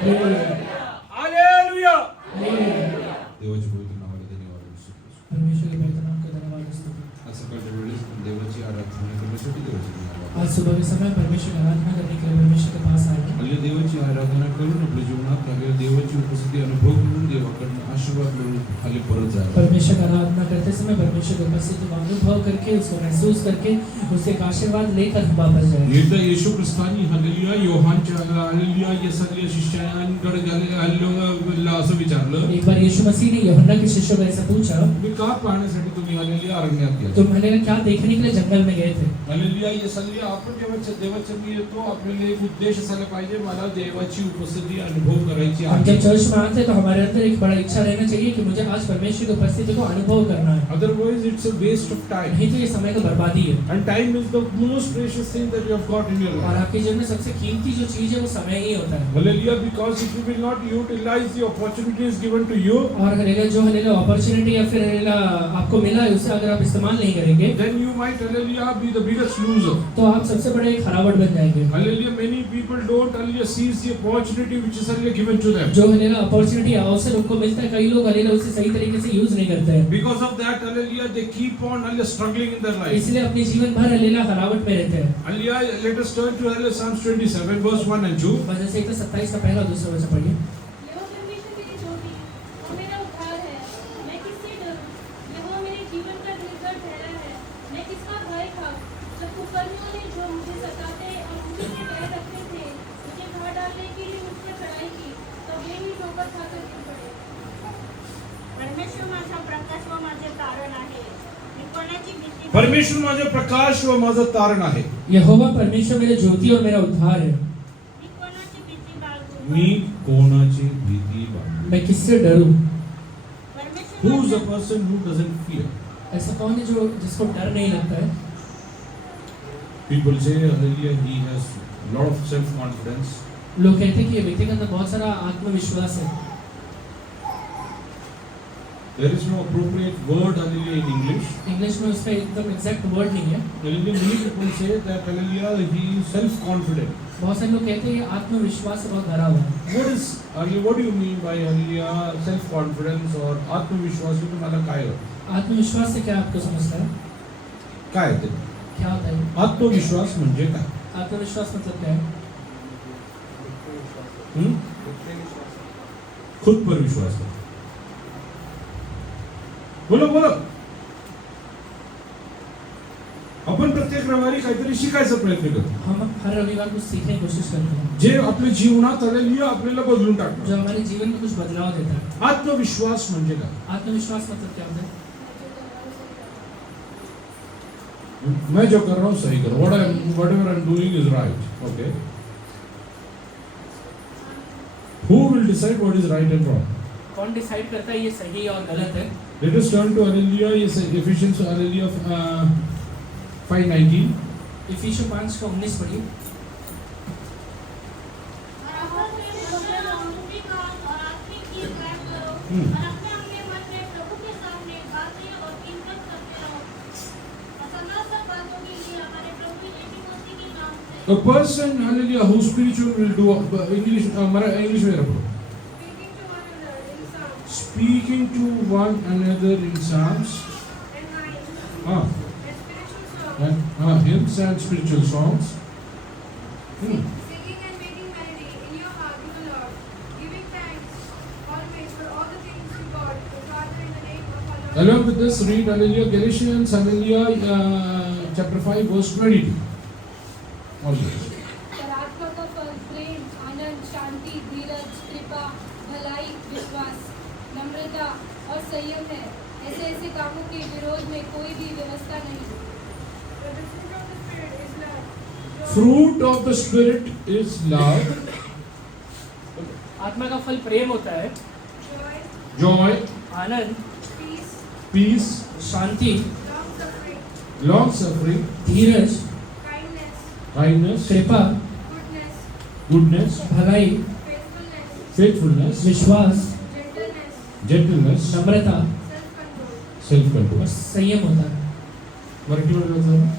हालेलुया. देवाच्या पवित्र नावाला धन्यवाद असो. परमेश्वर के पवित्र नाम का धन्यवाद असतो. आज सकाळच्या वेळेस देवाची आराधना करण्यासाठी देवाच्या नावाला आज सुबह के समय परमेश्वर की आराधना करने के लिए परमेश्वर के पास आए. हल्ली देवाची आराधना करून आपल्या जीवनात हल्ली देवाची उपस्थिती अनुभव करून देवाकडून आशीर्वाद मिळून हल्ली परत जायला. परमेश्वर की आराधना करते समय परमेश्वर की उपस्थिति का अनुभव करके उसको महसूस करके उससे एक आशीर्वाद लेकर हम वापस जाए. एकदा येशू ख्रिस्तानी हालेलुया योहानच्या हालेलुया या सगळ्या शिष्यांकडे गेलेला असं विचारलं. एक बार यीशु मसीह ने यूहन्ना के शिष्यों को ऐसा पूछा, तुम्ही का पाहण्यासाठी तुम्ही हालेलुया अरण्यात गेले? तुम हालेलुया क्या देखने के लिए जंगल में गए थे? हालेलुया या सगळ्या आपण जेव्हा देवाच्या मी येतो आपल्याला एक उद्देश असायला पाहिजे, मला देवाची उपस्थिती अनुभव करायची हम आहे. जब चर्च में आते हैं तो हमारे अंदर एक बड़ा इच्छा रहना चाहिए कि मुझे आज परमेश्वर की उपस्थिति को अनुभव करना है. Otherwise it's a waste of time. नहीं तो ये समय का बर्बादी है. And time is the most precious thing that you have got in your और life. आपके जीवन में सबसे कीमती जो चीज है वो समय ही होता है. Hallelujah, because if you will not utilize the opportunities given to you, और हालेलुया जो हालेलुया अपॉर्चुनिटी या फिर हालेलुया आपको मिला है उसे अगर आप इस्तेमाल नहीं करेंगे then you might hallelujah be the biggest loser. तो आप सबसे बड़े एक हरावट बन जाएंगे. Hallelujah, many people don't hallelujah seize the opportunity which is hallelujah given to them. जो हालेलुया अपॉर्चुनिटी अवसर उनको मिलता है, कई लोग हालेलुया उसे सही तरीके से यूज नहीं करते हैं. Because of that hallelujah they keep on hallelujah struggling in their life. इसलिए अपने जीवन भर हालेलुया हरावट में रहते हैं. Hallelujah, let us turn to hallelujah Psalms 27 verse 1 and 2. वजह से 27 का पहला और दूसरा वचन पढ़िए. यहोवा परमेश्वर मेरी ज्योति और मेरा उद्धार है, मैं किससे डरूं? यहोवा मेरे जीवन का दृढ़ ठहरा है, मैं किसका भय खाऊं? जब कुकर्मियों ने जो मुझे सताते और मुझे से बैर रखते थे, मुझे घात डालने के लिए मुझ पर चढ़ाई की, तो वे ही ठोकर खाकर गिर पड़े. परमेश्वर माझा प्रकाश व माझे तारण आहे. मी कोणाची भीती परमेश्वर माझा प्रकाश व माझा तारण आहे. यहोवा परमेश्वर मेरे ज्योति और मेरा उद्धार है. मी कोणाची भीती बाळगू. मी कोणाची भीती बाळगू. मैं किससे डरूं? परमेश्वर Who is a माझा- person who doesn't fear? ऐसा कौन है जो जिसको डर नहीं लगता है? People say hallelujah he has lot of self confidence. लोग कहते हैं कि ये व्यक्ति के अंदर बहुत सारा आत्मविश्वास है. There is no appropriate word hallelujah in English. English में उसका एकदम एग्जैक्ट वर्ड नहीं है. Hallelujah, many people say that hallelujah he is self confident. बहुत सारे लोग कहते हैं ये आत्मविश्वास से बहुत भरा हुआ है. What do you mean by hallelujah self confidence or आत्मविश्वास? हे तुम्हाला काय होतं? आत्मविश्वास से क्या आपको समझता है? काय ते? क्या होता है आत्मविश्वास म्हणजे काय? आत्मविश्वास? मतलब क्या है? खुद पर विश्वास करतो. बोलो बोलो. आपण प्रत्येक रविवारी काहीतरी शिकायचा प्रयत्न करतो, हम हर रविवार कुछ सीखने की कोशिश करते हैं जे आपल्या जीवनात हallelujah आपल्याला बदलून टाकतो. जो हमारे जीवन में कुछ बदलाव देता है. आत्मविश्वास म्हणजे काय? आत्मविश्वास मतलब क्या होता है? मैं जो कर रहा हूँ सही कर. Whatever I'm doing is right. Okay. Who will decide what is right and wrong? कौन डिसाइड करता है ये सही और गलत है? Let us turn to hallelujah. Yes, Ephesians hallelujah 5:19. इफिसियों 5:19 पढ़िए. और अपने भोजन और मुक्ति का और आत्मिक की प्रयास करो और अपने मन में प्रभु के सामने बातें और कीमत करते रहो और सब बातों के लिए हमारे प्रभु यीशु मसीह के नाम से A person hallelujah who spiritual will do English में रखो. Speaking to one another in psalms Speaking to one another in psalms. and hymns and spiritual songs, And hymns and spiritual songs. singing and making melody in your heart to the Lord, giving thanks always for all the things to God, the Father, in the name of our Lord. Along with this, read hallelujah Galatians hallelujah chapter 5 verse 22. Always. पर आत्मा का फल प्रेम, आनंद, शांति, धीरज, कृपा, भलाई, विश्वास, नम्रता और संयम है. ऐसे ऐसे कामों के विरोध में कोई भी व्यवस्था नहीं. Fruit of the spirit is love, आत्मा का फल प्रेम होता है, Joy, joy, आनंद, peace, peace, शांति, long suffering, long suffering, धीरज, kindness, kindness, कृपा, goodness, goodness, भलाई, faithfulness, faithfulness, विश्वास, gentleness, gentleness, नम्रता self-control. self-control. और संयम होता है. मराठीमध्ये बोलतो.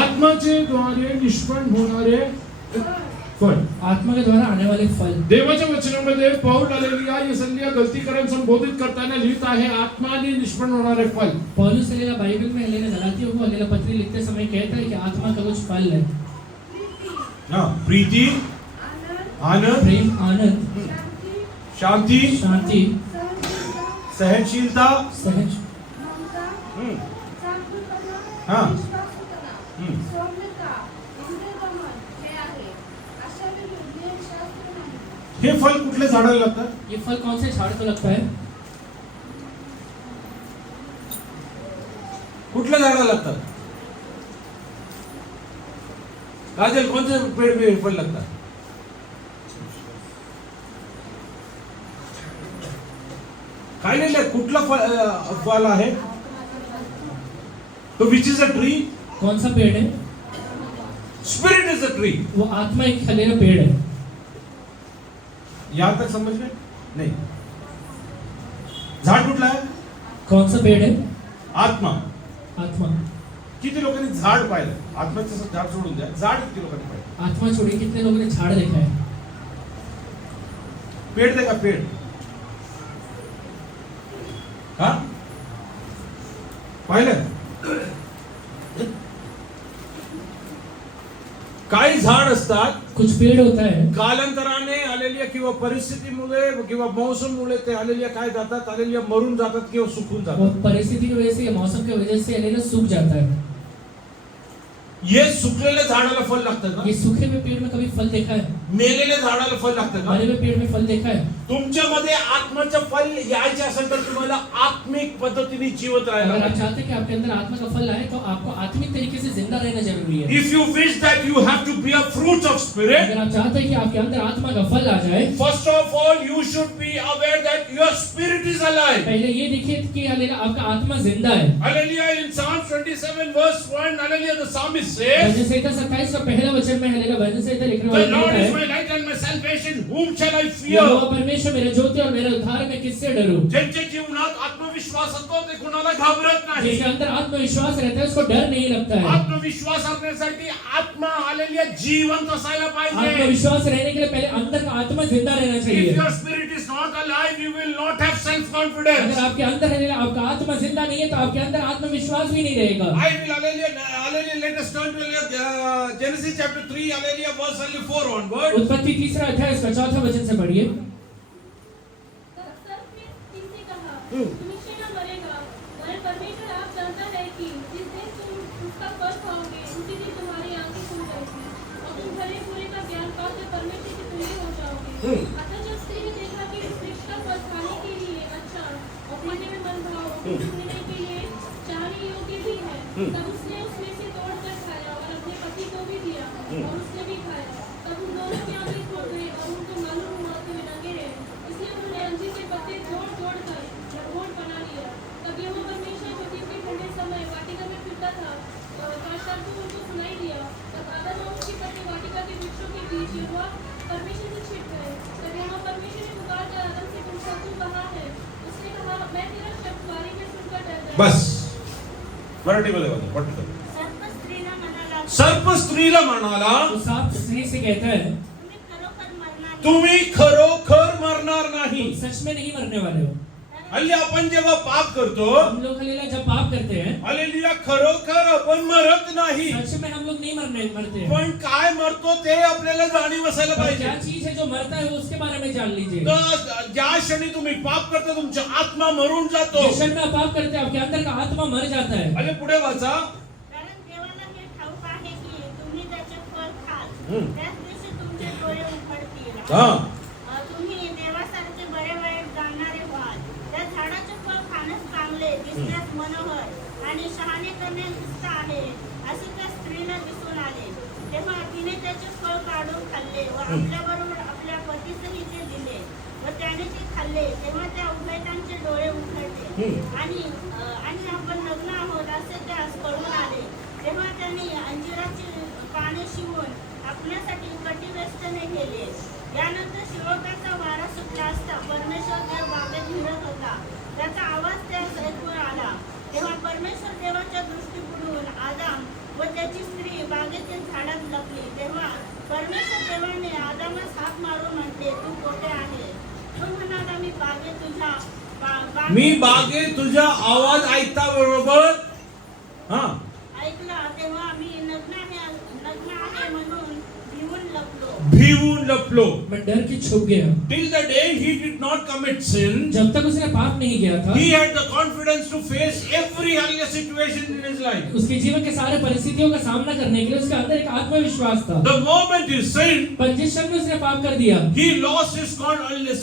आत्माचे द्वारे निष्पन्न होणारे फळ. आत्मा के द्वारा आने वाले फल. देवाच्या वचनामध्ये पौल हालेलुया यसलिया गलतीकरण संबोधित करताना लिहित आहे आत्माने निष्पन्न होणारे फल. पौलुस लेला बाइबल में लेना गलातियों को लेला पत्री लिखते समय कहता है कि आत्मा का कुछ फल है. प्रीति, आनंद, प्रेम, आनंद, शांति, शांति, सहनशीलता, सहज, हाँ, हे फल कुठल्या झाडाला लागतात? ये फल कौन से झाड़ को लगता है? कुठल्या झाडाला लागतात? काजल, कोणते पेड़ में फल लगतात? काय लिहिलंय? कुठला फल आहे? तो विच इज अ ट्री? कौन सा पेड़ है? Spirit is a tree. वो आत्मा एक खलेला पेड़ है. यहां तक समझ में नहीं. झाड कुठला आहे? कौन सा पेड़ है? आत्मा. आत्मा. किती लोकांनी झाड पाहिलं? आत्म्याचं झाड सोडून द्या, झाड किती लोकांनी पाहिलं? आत्मा छोड़ी कितने लोगों ने झाड़ देखा है? पेड़ देखा? पेड़ हा पाहिलं? काही झाड असतात, कुछ पेड़ होता है कालांतराने आलेल्या किंवा परिस्थितीमुळे किंवा मौसममुळे ते आलेल्या काय जातात, आलेल्या मरून जातात किंवा सुकून वो जातात. परिस्थिति की वजह से या मौसम की वजह से लेना सूख जाता है. हे सुकलेल्या झाडाला फल लागतं का? ये सूखे हुए पेड़ में कभी फल देखा है? मेलेल्या झाडाला फल लागतं का? मरे हुए पेड़ में फल देखा है? तुमच्यामध्ये आत्म्याचं फल यायचे असेल तर तुम्हाला आत्मिक पद्धतीने जिवंत राहायला अगर आप पाहिजे. चाहते हैं कि आपके अंदर आत्मा का फल आए तो आपको आत्मिक तरीके से जिंदा रहना जरूरी है. If you wish that you have to be a fruit of spirit, अगर आप चाहते हैं कि आपके अंदर आत्मा का फल आ जाए, first of all you should be aware that your spirit is alive. पहले ये देखिए कि हालेलुया आपका आत्मा जिंदा है. Hallelujah. In Psalm 27 verse 1, hallelujah, the psalmist says, भजन संहिता 27 का पहला वचन में हालेलुया भजन संहिता लिखने the वाला Lord लिखता is है, my light and my salvation, whom shall I यहोवा fear? परमेश्वर मेरा ज्योति और मेरा उद्धार, मैं किससे डरूं? ज्यांच्या जीवनात आत्मविश्वास असतो ते कुणाला घाबरत नाही. जिसके अंदर आत्मविश्वास रहता है उसको डर नहीं लगता है. आत्मविश्वास आणण्यासाठी आत्मा आलेल्या जिवंत असायला पाहिजे. आत्मविश्वास रहने के लिए पहले अंदर का आत्मा जिंदा रहना If चाहिए. your spirit is not alive, you will not have self-confidence. अगर आपके अंदर हालेलुया आपका आत्मा जिंदा नहीं है तो आपके अंदर आत्मविश्वास भी नहीं रहेगा. I will hallelujah, let us turn to Genesis chapter 3, hallelujah, verse only 4 onward. उत्पत्ति 3 अध्याय इसका 4 वचन से पढ़िए. सर्प ने तिनसे कहा, तुम इससे न मरेगा, वरन परमेश्वर आप जानता है कि जिस दिन तुम उसका फल खाओगे, उसी दिन तुम्हारी आंखें खुल जाएंगी और तुम भले बुरे का ज्ञान पाकर परमेश्वर के तुल्य हो जाओगे. अतः जब स्त्री ने देखा कि इस वृक्ष का फल खाने के लिए अच्छा और पीने में मनभाव और सुनने के लिए चाहने योग्य भी है, तब उसने उसमें से तोड़कर खाया और अपने पति को भी दिया और उसने भी खाया. तब उन दोनों की आंखें खुल गई और उनको मालूम हुआ कि वे नंगे रहे. इसलिए उन्होंने अंजीर के पत्ते जोड़ कर लठोड़ बना लिया. तब यहोवा परमेश्वर जो दिन के ठंडे समय वाटिका में फिरता था का शब्द उनको सुनाई दिया. तब आदम और उसके पत्नी वाटिका के वृक्षों के बीच यहोवा परमेश्वर से छिप गए. तब यहोवा परमेश्वर ने पुकारकर आदम से पूछा, तू कहाँ है? उसने कहा, मैं तेरा शब्द बारी में सुनकर डर गया. बस मराठीमध्ये बघा पटकन. सर्प स्त्रीला म्हणाला, सर्प स्त्रीला म्हणाला, तो सांप स्त्री से कहता है, तुम्ही खरोखर मरणार नाही. तुम्ही खरोखर मरणार नाही. तुम सच में नहीं मरने वाले हो. हल्ली आपण जेव्हा पाप करतो, हम लोग हालेलुया जब पाप करते हैं, हालेलुया, खरोखर आपण मरत नाही. सच में हम लोग नहीं मरते हैं. पण काय मरतो ते आपल्याला जाणीव असायला पर पाहिजे. क्या चीज है जो मरता है वो उसके बारे में जान लीजिए. तर ज्या क्षणी तुम्ही पाप करता तुमचा आत्मा मरून जातो. जिस क्षण में आप पाप करते हैं आपके अंदर का आत्मा मर जाता है. अरे पुढे वाचा. कारण देवाला हे ठाऊक आहे की तुम्ही त्याचे फळ खाल, त्याच दिवशी तुमचे डोळे उघडतील. हा तुम्ही देवासारखे बरे वाईट जाणणारे व्हाल. त्या झाडाचे फळ खाणंच चांगले, दिसण्यास मनोहर आणि शहाणे करणे इष्ट आहे, असे त्या स्त्रीला दिसून आले. तेव्हा तिने त्याचे फळ काढून खाल्ले व आपल्याबरोबर आपल्या पतीसही ते दिले व त्याने ते खाल्ले. तेव्हा त्या उभयतांचे डोळे उघडले आणि आपण लग्न आहोत असे त्यास कळून आले. तेव्हा त्यांनी अंजिराची पाने शिवून आपल्यासाठी कटिवेष्टने केले. यानंतर शिळोप्याचा वारा सुटला असता परमेश्वर देव बागेत फिरत होता. त्याचा आवाज त्यास ऐकून आला. तेव्हा परमेश्वर देवाच्या दृष्टी पुढून आदाम एकदमच हाक मारून म्हणते तू कोठे आहे. तो म्हणाला मी बागेत तुझ्या मी बागे तुझा आवाज ऐकता बरोबर हा ऐकला तेव्हा मी नग्न आहे म्हणून भिवून लपलो. मैं डर के छुप गया. Till the day he did not commit sin, जब तक उसने पाप नहीं किया था, he had the confidence to face every hallelujah situation in his life. उसके जीवन के सारे परिस्थितियों का सामना करने के लिए उसके अंदर एक आत्मविश्वास था. The moment he sinned, पर जिस क्षण में उसने पाप कर दिया, he lost his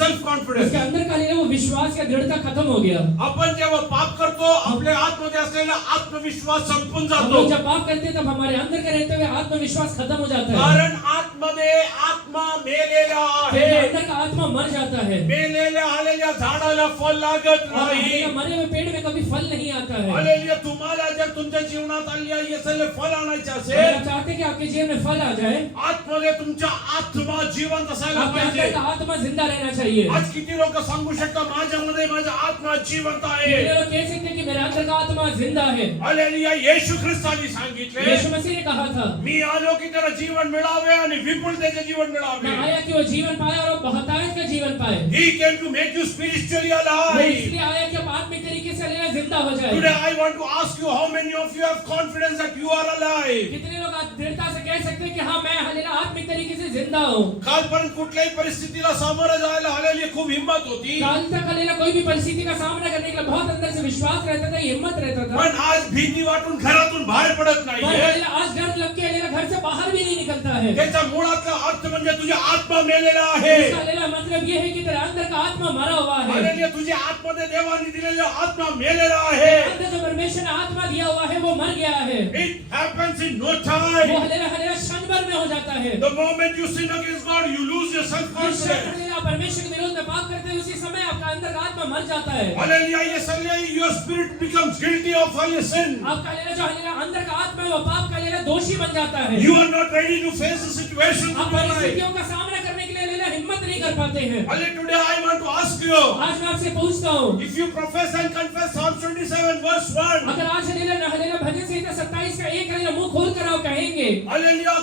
self confidence. उसके अंदर का वो विश्वास या दृढ़ता खत्म हो गया. आपण जेव्हा पाप करतो आपल्या आतमध्ये असलेला आत्मविश्वास संपून हम जातो. लोग जब पाप करते हैं तब हमारे अंदर का रहते हुए आत्मविश्वास खत्म हो जाता है. कारण आतमध्ये आत्मा मेलेला क्योंकि आहे. अंदर का आत्मा मर जाता है. मेलेल्या हालेल्या झाडाला फळ लागत नाही. मरे हुए पेड़ में कभी फल नहीं आता है. हालेलुया. तुम्हाला जर तुमच्या जीवनात आलेल्या सगळे फळ आणायचे अगर असेल, आप चाहते हैं कि आपके जीवन में फल आ जाए, आतमध्ये तुमचा आत्मा जिवंत असायला आपके अंदर पाहिजे. का आत्मा जिंदा रहना चाहिए. आज किती लोक सांगू शकतात माझ्यामध्ये माझा आत्मा जिवंत आहे. कितने लोग कह सकते हैं कि मेरे अंदर का आत्मा जिंदा है. हालेलुया. येशू ख्रिस्ताने सांगितले, यीशु मसीह ने कहा था, मी आलो की त्याला जीवन मिळावे आणि विपुलतेचे जीवन मैं मिळावे. आया कि वो जीवन पाए और वो बहुतायत का जीवन पाए. He came to make you spiritually वो alive. इसलिए आया कि आप आत्मिक तरीके से लेना जिंदा हो जाए. Today I want to ask you, how many of you have confidence that you are alive? कितने लोग आज दृढ़ता से कह सकते हैं कि हाँ मैं हालेलुया आत्मिक तरीके से जिंदा हूँ. कालपर्यंत कुठल्याही परिस्थितीला सामोरं जायला हालेलुया खूप हिंमत होती. काल तक हालेलुया कोई भी परिस्थिति का सामना करने के लिए बहुत अंदर से विश्वास रहता था, हिम्मत रहता था. पण आज भीती वाटून घरातून बाहेर पडत पर नाहीये. हालेलुया आज डर लग के हालेलुया घर से बाहर भी नहीं निकलता है. त्याचा मुळातला अर्थ म्हणजे तुझा आत्मा मेलेला आहे. इसका हालेलुया मतलब ये है कि तेरे अंदर का आत्मा मरा हुआ है. हालेलुया. तुझ्या आतमध्ये देवाने दिलेला आत्मा मेलेला आहे. अंदर जो परमेश्वर ने आत्मा दिया हुआ है वो मर गया है. It happens in no वो time. हालेलुया हालेलुया क्षण भर में हो जाता है. The moment you sin against God, you lose your self जिस क्षण confidence. हालेलुया परमेश्वर के विरोध में पाप करते हैं उसी समय आपका अंदर का आत्मा मर जाता है. हालेलुया. ये सल्ले your spirit becomes guilty of all your sin. आपका हालेलुया जो हालेलुया अंदर का आत्मा है वो पाप का हालेलुया दोषी बन जाता है. You are not ready to face the situation आप of your life. परिस्थितियों का सामना करने के लिए हालेलुया हिम्मत नहीं कर पाते हैं. Hallelujah. Today I want to ask you, आज मैं आपसे पूछता हूँ, if you profess and confess Psalm 27 verse 1, अगर आज हालेलुया भजन संहिता 27 का एक हालेलुया मुंह खोल कर आप कहेंगे, hallelujah,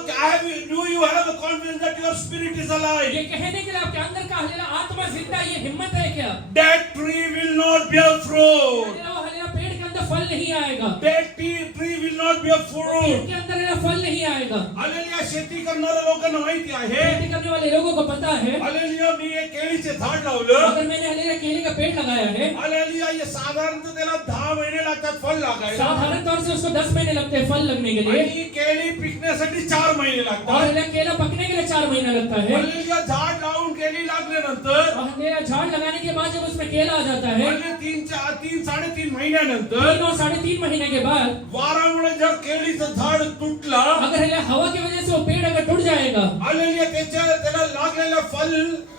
do you have a confidence that your spirit is alive? ये कहने के लिए आपके अंदर का हालेलुया आत्मा जिंदा, ये हिम्मत है क्या? That tree will not bear fruit. Hallelujah वो हालेलुया पेड़ के अंदर फल नहीं आएगा. That tree will not bear पेड़ fruit. के अंदर हालेलुया फल नहीं आएगा. Hallelujah. शेती करणाऱ्या लोकांना माहिती आहे. खेती करने वाले लोगों को पता है, Hallelujah. मी एक केळीचे झाड लावलं. अगर मैंने हालेलुया केले का पेड़ लगाया है, Hallelujah. ये साधारणतः त्याला 10 महिने लागतात फळ लागायला. साधारण तौर से उसको 10 महीने लगते हैं फल लगने के लिए, आणि केळी पिकण्यासाठी 4 महिने और लागतात. हालेलुया केला पकने के लिए 4 महीना लगता है. Hallelujah. झाड लावून केळी लागल्यानंतर और हालेलुया झाड़ लगाने के बाद जब उसमें केला आ जाता है, म्हणजे 3-3.5 महिन्यानंतर 3 और 3.5 महीने के बाद वारामुळे जर केळीचं झाड तुटला, अगर हालेलुया हवा की वजह से वो पेड़ अगर टूट जाएगा, हालेलुया, त्याला लागलेलं फल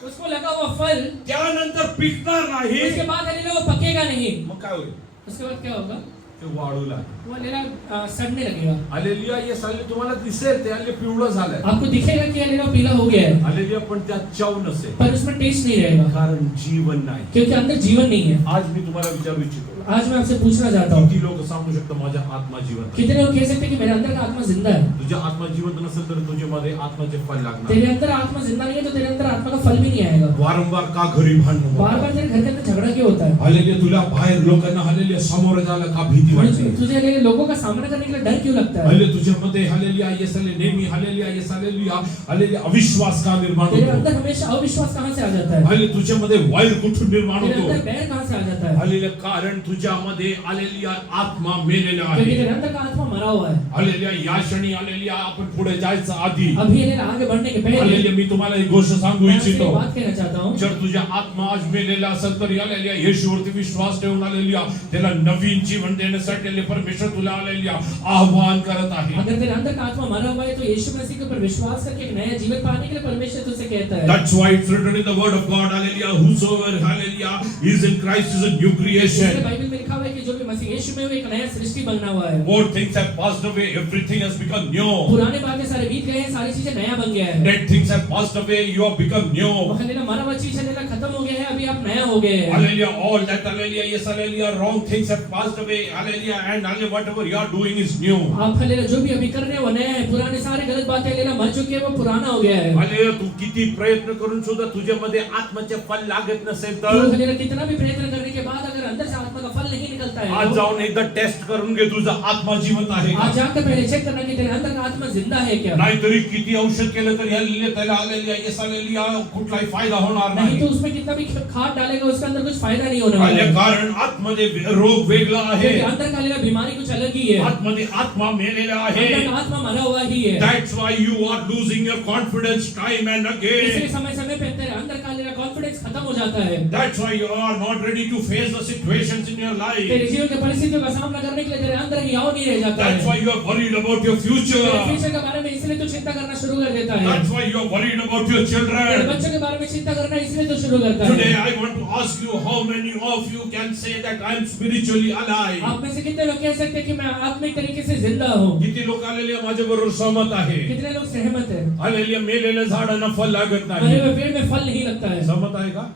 उसको लगा हुआ फल त्यानंतर पिकणार नाही. उसके बाद हालेलुया वो पकेगा नहीं. मग काय होईल? उसके बाद क्या होगा? ते वाळू लागेल. वो हालेलुया सड़ने लगेगा. हालेलुया. हे साले तुम्हाला दिसेल ते आले पिवळं झालंय. आपको दिखेगा कि हालेलुया पीला हो गया है, हालेलुया. पण त्यात चव नसेल, पर उसमें टेस्ट नहीं रहेगा, कारण जीवन नाही. क्योंकि अंदर जीवन नहीं है. आज मी तुम्हाला विचारू इच्छितो, आज मैं आपसे पूछना चाहता हूँ, किती लोक सांगू शकतात माझा आत्मा जिवंत आहे? कितने लोग कह सकते हैं कि मेरे अंदर का आत्मा जिंदा है? तुझ्या आत्मा जिवंत नसेल तर तुझ्यामध्ये आत्माचे फल लागणार. तेरे अंदर आत्मा जिंदा नहीं है तो तेरे अंदर आत्मा का फल भी नहीं आएगा. वारंवार का घरी भांडण बार बार तेरे घर के अंदर झगड़ा क्यों होता है? हालेलुया. तुला बाहेर लोकांना हालेलुया समोर जायला का भीती वाटते? तुझे हालेलुया लोगों का सामना करने के लिए डर क्यों लगता है? हालेलुया. तुझ्यामध्ये हालेलुया येसले नेहमी हालेलुया येस हालेलुया हालेलुया अविश्वास का निर्माण तेरे होतो? अंदर हमेशा अविश्वास कहाँ से आ जाता है? हालेलुया. तुझ्यामध्ये वैर कुठून निर्माण तेरे होतो? अंदर बैर कहाँ से आ जाता है? हालेलुया. कारण तुझ्यामध्ये हालेलुया आत्मा मेलेला क्योंकि आहे. तेरे अंदर का आत्मा मरा हुआ है. हालेलुया. या क्षणी हालेलुया आपण पुढे जायचं आधी अभी हालेलुया आगे बढ़ने के पहले हालेलुया मी तुम्हाला एक गोष्ट सांगू मैं आपसे इच्छितो. एक बात कहना चाहता हूँ. जर तुझ्या आत्मा आज मेलेला असेल तर हालेलुया येशूवरती विश्वास ठेवून हालेलुया त्याला नवीन जीवन देण्यासाठी परमेश्वर तुला हालेलुया आह्वान करत आहे. अगर तेरे अंदर का आत्मा मरा हुआ है तो यीशु मसीह के ऊपर विश्वास करके एक नया जीवन पाने के लिए परमेश्वर तुझसे कहता है. That's why it's written in the word of God, hallelujah, whosoever, hallelujah, is in Christ is a new इसलिए creation. बाइबल में लिखा हुआ है कि कि जो भी मसीह यीशु में वो एक नया सृष्टि बनना हुआ है। Old things have passed away, everything has become new. पुराने बातें सारे बीत गए हैं, सारी चीजें नया बन गया है। Dead things have passed away, you have become new. Hallelujah, मरा हुआ चीज हालेलुया खत्म हो गया है, अभी आप नया हो गए हैं। Hallelujah, all that, hallelujah, yes, hallelujah, wrong things have passed away, hallelujah, and hallelujah, whatever you are doing is new. आप हालेलुया जो भी अभी कर रहे हैं वो नया है, पुराने सारे गलत बातें हालेलुया मर चुकी है, वो पुराना हो गया है। Hallelujah, तू किती प्रयत्न करून सुद्धा तुझ्यामध्ये आत्म्याचे फल लागत नसेल तो तर हालेलुया कितना भी प्रयत्न करने के बाद अगर अंदर से आत्मा का फल नहीं निकलता है, आज जाऊन एकदा टेस्ट करून घे तुझा आत्मा जिवंत आहे आज का. जाकर पहले चेक करना कि तेरे अंदर का आत्मा जिंदा है क्या। नाहीतरी किती औषध केलं तरी हल्ली त्याला आलेली आहे आलेली कुठलाही फायदा होणार नहीं नाही. तो उसमें कितना भी खाद डालेगा उसका अंदर कुछ फायदा नहीं होने वाला है, कारण आतमध्ये रोग वेगळा आहे. क्योंकि अंदर का हालेलुया बीमारी कुछ अलग ही है, आतमध्ये आत्मा मेलेला आहे. अंदर का आत्मा मरा हुआ ही है। That's why you are losing your confidence time and इसलिए again. समय समय पे तेरे अंदर का हालेलुया कॉन्फिडेंस खत्म हो जाता है। That's why you are not ready to face the situations in your life. तेरे जीवन के परिस्थितियों का सामना करने के लिए तेरे अंदर ही आओ नहीं रह जाता That's है। why you are worried about your तेरे future. फ्यूचर के बारे में इसलिए तो चिंता करना शुरू कर देता है, That's why you are worried about your तेरे children. बच्चों के बारे में चिंता करना इसलिए तो शुरू करता Today है। I want to ask you how many of you can say that I am spiritually alive. आप में से कितने लोग कह सकते हैं कि मैं आत्मिक तरीके से जिंदा हूँ? किती लोक आलेले माझ्या बरोबर सहमत आहे. कितने लोग सहमत हैं? आलेल्या मेलेल्या झाडांना फल लागत मरे नाही. हुए पेड़ में फल नहीं लगता है, सहमत आहे का?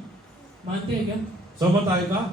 मानते हैं क्या? सहमत आहे का?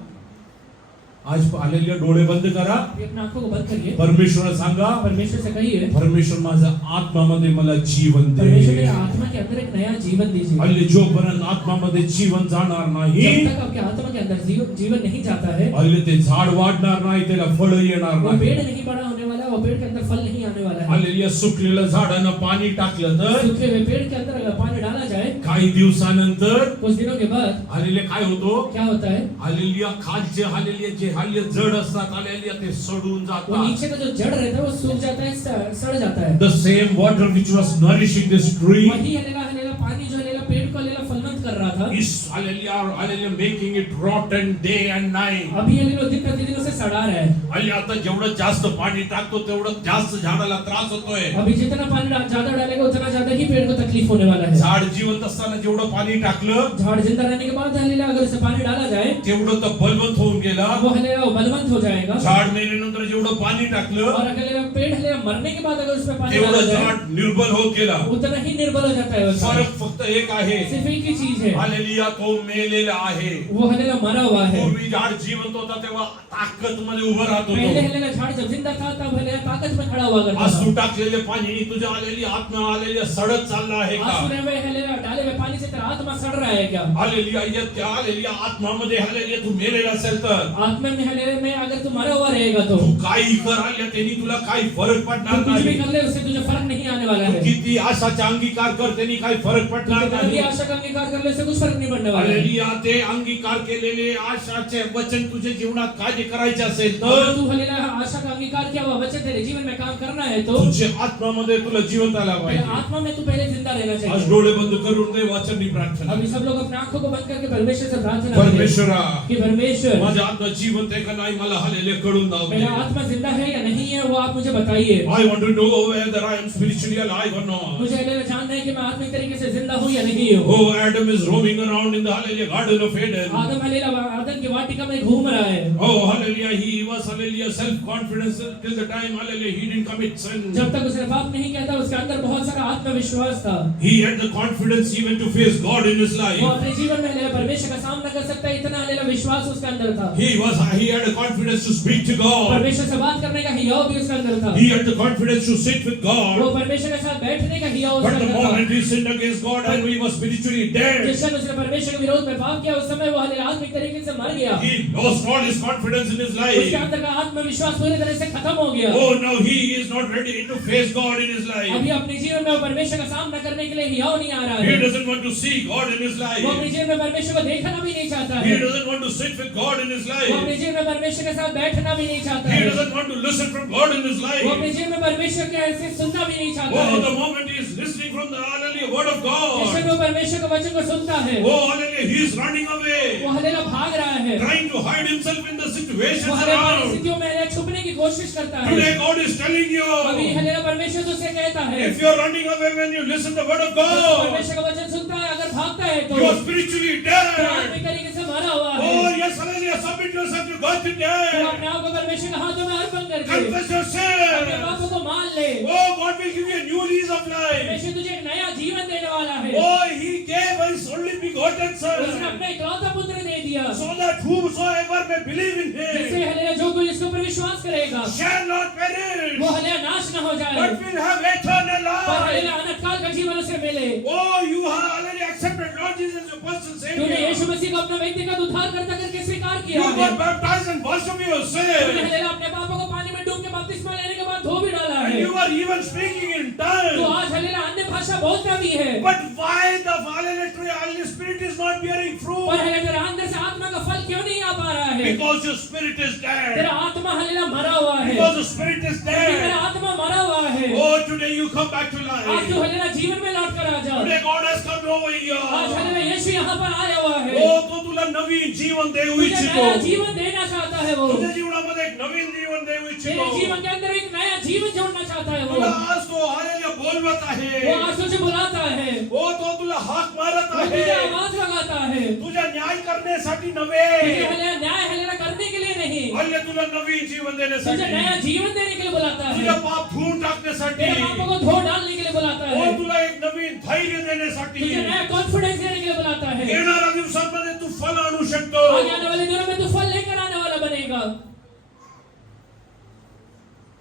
आज आलेले डोळे बंद करा. ये अपनी आंखों को बंद करिए, परमेश्वराला सांगा, परमेश्वर से कहिए, परमेश्वर माझ्या आत्मामध्ये मला जीवन परमेश्वर मेरी दे. आत्मा के अंदर एक नया जीवन दीजिए। हल्ली जोपर्यंत आत्मामध्ये जीवन जाणार नाही, जब तक आपके आत्मा के अंदर जीवन नहीं जाता है, हल्ली ते झाड वाढणार नाही, त्याला फळ येणार वो नाही. पेड़ नहीं बड़ा होने वाला, वो पेड़ के अंदर फल नहीं आने वाला है। हल्ली सुकलेल्या झाडांना पाणी टाकलं तर सूखे हुए पेड़ के अंदर अगर पानी डाला जाए, काही दिवसानंतर कुछ दिनों के बाद हल्ली काय होतो? क्या होता है? हालेलुया, खालचे हालेलुया जे हल्ले जड असतात हालेलुया ते सडून वो जातात. नीचे का जो जड़ रहता है वो सूख जाता है, सड़ जाता है। The same water which was nourishing this tree वही हलेला हलेला पानी जो हलेला पेड़ को हलेला फलवंत कर रहा था, is hallelujah making it rotten day and night. अभी हलेला दिन प्रतिदिन उसे सड़ा रहा है। हल्ली आता जेवढं जास्त पाणी टाकतो तेवढं जास्त झाडाला त्रास होतोय. अभी जितना पानी ज्यादा डालेगा उतना ज्यादा ही पेड़ को तकलीफ होने वाला है। झाड जिवंत असताना जेवढं पाणी टाकलं झाड़ जिंदा रहने के बाद हलेला अगर उसे पानी डाला जाए, तेवढं तर बलवंत होऊन गेला. वो हलेला वो बलवंत हो जाएगा, झाड मेल्यानंतर जेवढं पाणी टाकलं और अगर पेड़ हलेला मरने के बाद अगर उसमें पानी डाला तेवढं जाए, झाड निर्बल होत गेला. उतना ही निर्बल हो जाता है वो झाड़। फरक फक्त एक आहे, सिर्फ एक ही चीज है, हालेलुया, तो मेलेला आहे. वो हलेला मरा हुआ है। पूर्वी झाड जिवंत होता तेव्हा ताकद मध्ये उभं राहत पहले होतो. हलेला झाड़ जब जिंदा था तब हलेला ताकत में खड़ा हुआ करता आज था। तू टाकलेले पाणी तुझ्या आलेली आत्मा आलेली सडत चालला आहे का? आंसू में हलेला डाले हुए पानी से तेरा आत्मा सड़ रहा है क्या? हालेलुया, या त्या आलेल्या आत्मामध्ये हालेलुया तू मेलेला असेल तर आत्मा में हलेले में अगर तू मरा हुआ रहेगा तो तू काही कर आल्या त्यांनी तुला काही फरक पडणार तू कुछ भी नाही. कर ले उससे तुझे फर्क नहीं आने वाला तू है। किती आशाचा अंगीकार कर त्यांनी काही फरक तू पडणार कितना भी नाही. आशा का अंगीकार कर ले उससे कुछ फर्क नहीं पड़ने वाला है। हालेलुया, ते अंगीकार केलेले आशाचे वचन तुझ्या जीवनात कार्य करायचे असेल अगर तर तू हलेला आशा का अंगीकार किया हुआ वचन तेरे जीवन में काम करना है तो तुझ्या आत्मामध्ये तुला जिवंत आला तेरे पाहिजे. आत्मा में तू पहले जिंदा रहना आज चाहिए। डोळे बंद करून दे वाचननी प्रार्थना. अभी सब लोग अपने आंखों को बंद करके परमेश्वर से प्रार्थना करें परमेश्वरा, कि परमेश्वर माझा आत्मा जिवंत आहे का नाही मला हालेलुया कळून दाव दे. मेरा आत्मा जिंदा है या नहीं है वो आप मुझे बताइए। I want to know whether I am spiritually alive or not. मुझे हलेला जानना है कि मैं आत्मिक तरीके से जिंदा हूँ या नहीं हूँ। Oh, Adam is roaming around in the hallelujah garden of Eden. आदम हलेला आदम की वाटिका में घूम रहा है। Oh, hallelujah, he was hallelujah self-confidence till the time hallelujah he didn't commit sin. जब तक उसने पाप नहीं किया था उसके अंदर बहुत सारा आत्मविश्वास था। He had the confidence even to face God in his वो life. अपने जीवन में हलेला परमेश्वर का सामना कर सकता है, इतना हलेला विश्वास उसके अंदर था। He had a confidence to speak to God. परमेश्वर से बात करने का हियाव भी उसके अंदर था। He had the confidence to sit with वो God. परमेश्वर के साथ बैठने का हियाव But उसके the अंदर था। moment he sinned against God and he was spiritually dead, जिस समय उसने परमेश्वर के विरोध में पाप किया उस समय वो हलेला आत्मिक तरीके से मर गया। he lost all his confidence in his उसके life. अंदर का आत्मविश्वास पूरी तरह से खत्म हो गया। Oh, now he is not ready to face God in his life. अभी अपने जीवन में वो परमेश्वर का सामना करने के लिए हियाव नहीं आ रहा He है। doesn't want to see God in his वो life. अपने जीवन में परमेश्वर को देखना भी नहीं चाहता He है। doesn't want to sit with God in his वो अपने life. जीवन में परमेश्वर के साथ बैठना भी नहीं चाहता He है। doesn't want to listen from God in his वो अपने life. जीवन में परमेश्वर के ऐसे सुनना भी नहीं चाहता Oh, है। the moment he is listening from the hallelujah word of जैसे God. वो परमेश्वर के वचन को सुनता है, Oh, hallelujah, he is running away, वो हलेला भाग रहा है, trying to hide himself in the वो situations हलेला around. परिस्थितियों में हलेला छुपने की कोशिश करता है। Today God is telling अभी you, हलेला परमेश्वर तुझसे कहता है, if you are running away when you listen to the word of जब God, परमेश्वर का वचन सुनता है, अगर भागता है तो you are spiritually तो dead. आत्मिक तरीके से मरा हुआ है। Oh, yes, hallelujah, submit yourself to God तो today. अपने आप को परमेश्वर के हाथों में अर्पण करके Confess your अपने sin. पापों को मान ले। Oh, God will give you a new lease of life. परमेश्वर तुझे एक नया जीवन देने वाला है। Oh, he gave his only begotten उसने son, अपना इकलौता पुत्र दे दिया, so that whosoever may believe in जिससे him हलेला जो कोई इसको पर विश्वास करेगा, shall not perish, वो हलेला नाश न हो जाए, but will have eternal पर हलेला life. अनंत काल का जीवन उसे मिले। Oh, you have already accepted Lord Jesus as your personal तूने Savior. यीशु मसीह को अपना व्यक्तिगत उद्धारकर्ता करके स्वीकार You किया है। got baptized and washed of your तूने sin. हलेला अपने पापों को पानी में डूब के बपतिस्मा लेने के बाद धो भी डाला And है। you are even speaking in तो tongues. आज हलेला अन्य भाषा बोलता भी है, But why the Holy Spirit is not bearing पर fruit? हलेला तेरा अंदर से आत्मा का फल क्यों नहीं आ पा रहा है? Because your spirit is तेरा dead. आत्मा हलेला मरा हुआ है, Because the spirit is तेरा dead. आत्मा मरा हुआ है। Oh, today you come back to आज life. तू हलेला जीवन में लौट कर आ जा। Today God has come over आज here. हलेला यीशु यहाँ पर आया हुआ है। Oh, तो तुला नवीन जीवन देऊ तुझे नया इच्छितो. जीवन देना चाहता है वो, तुझ्या जीवनामध्ये एक नवीन जीवन देऊ तेरे इच्छितो. जीवन के अंदर एक नया जीवन जोड़ना चाहता है तुला वो आज तो हालेलुया बोलवत वो आहे. आज तुझे बुलाता है, ओ तो तुला हाक मारत वो तुझे आहे. आवाज लगाता है। तुझ्या न्याय करण्यासाठी तुझे नव्हे, हलेला न्याय हलेला करने के लिए नहीं, हल्ले तुला नवीन जीवन तुझे देण्यासाठी, नया जीवन देने के लिए बुलाता है, तुझ्या पाप धुवून टाकण्यासाठी, तेरे पापों को धो डालने के लिए बुलाता ओ है, तुला एक नवीन धैर्य देण्यासाठी. तुझे नया कॉन्फिडेंस देने के लिए बुलाता है। येणाऱ्या दिवसांमध्ये तू फल आणू शकतो. आगे आने वाले दिनों में तू फल लेकर आने वाला बनेगा।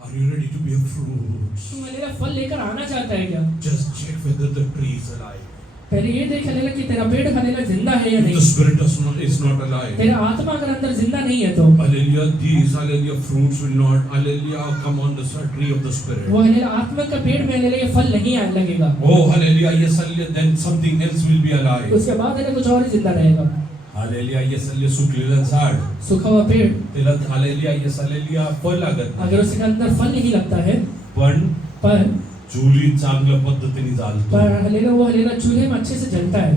Are you ready to bear fruits? तू हलेला फल लेकर आना चाहता है क्या? Just check whether the tree is alive. पहले ये देख हलेला कि तेरा पेड़ हलेला जिंदा है या If the नहीं। spirit is not alive. तेरा आत्मा अगर अंदर जिंदा नहीं है तो Hallelujah, these hallelujah fruits will not hallelujah come on the tree of the spirit. वो हलेला आत्मा का पेड़ में हलेला ये फल नहीं आने लगेगा। Oh hallelujah, yes hallelujah, then something else will be alive. उसके बाद हलेला कुछ और ही जिंदा रहेगा। Hallelujah, yes hallelujah, सुकलेलं झाड सूखा हुआ पेड़ त्याला hallelujah, yes hallelujah फळ लागत नाही. अगर उसके अंदर फल नहीं लगता है, पण पर चुली चांगल्या पद्धतीने जाळतो. हलेला वो हलेला चूल्हे में अच्छे से जलता है।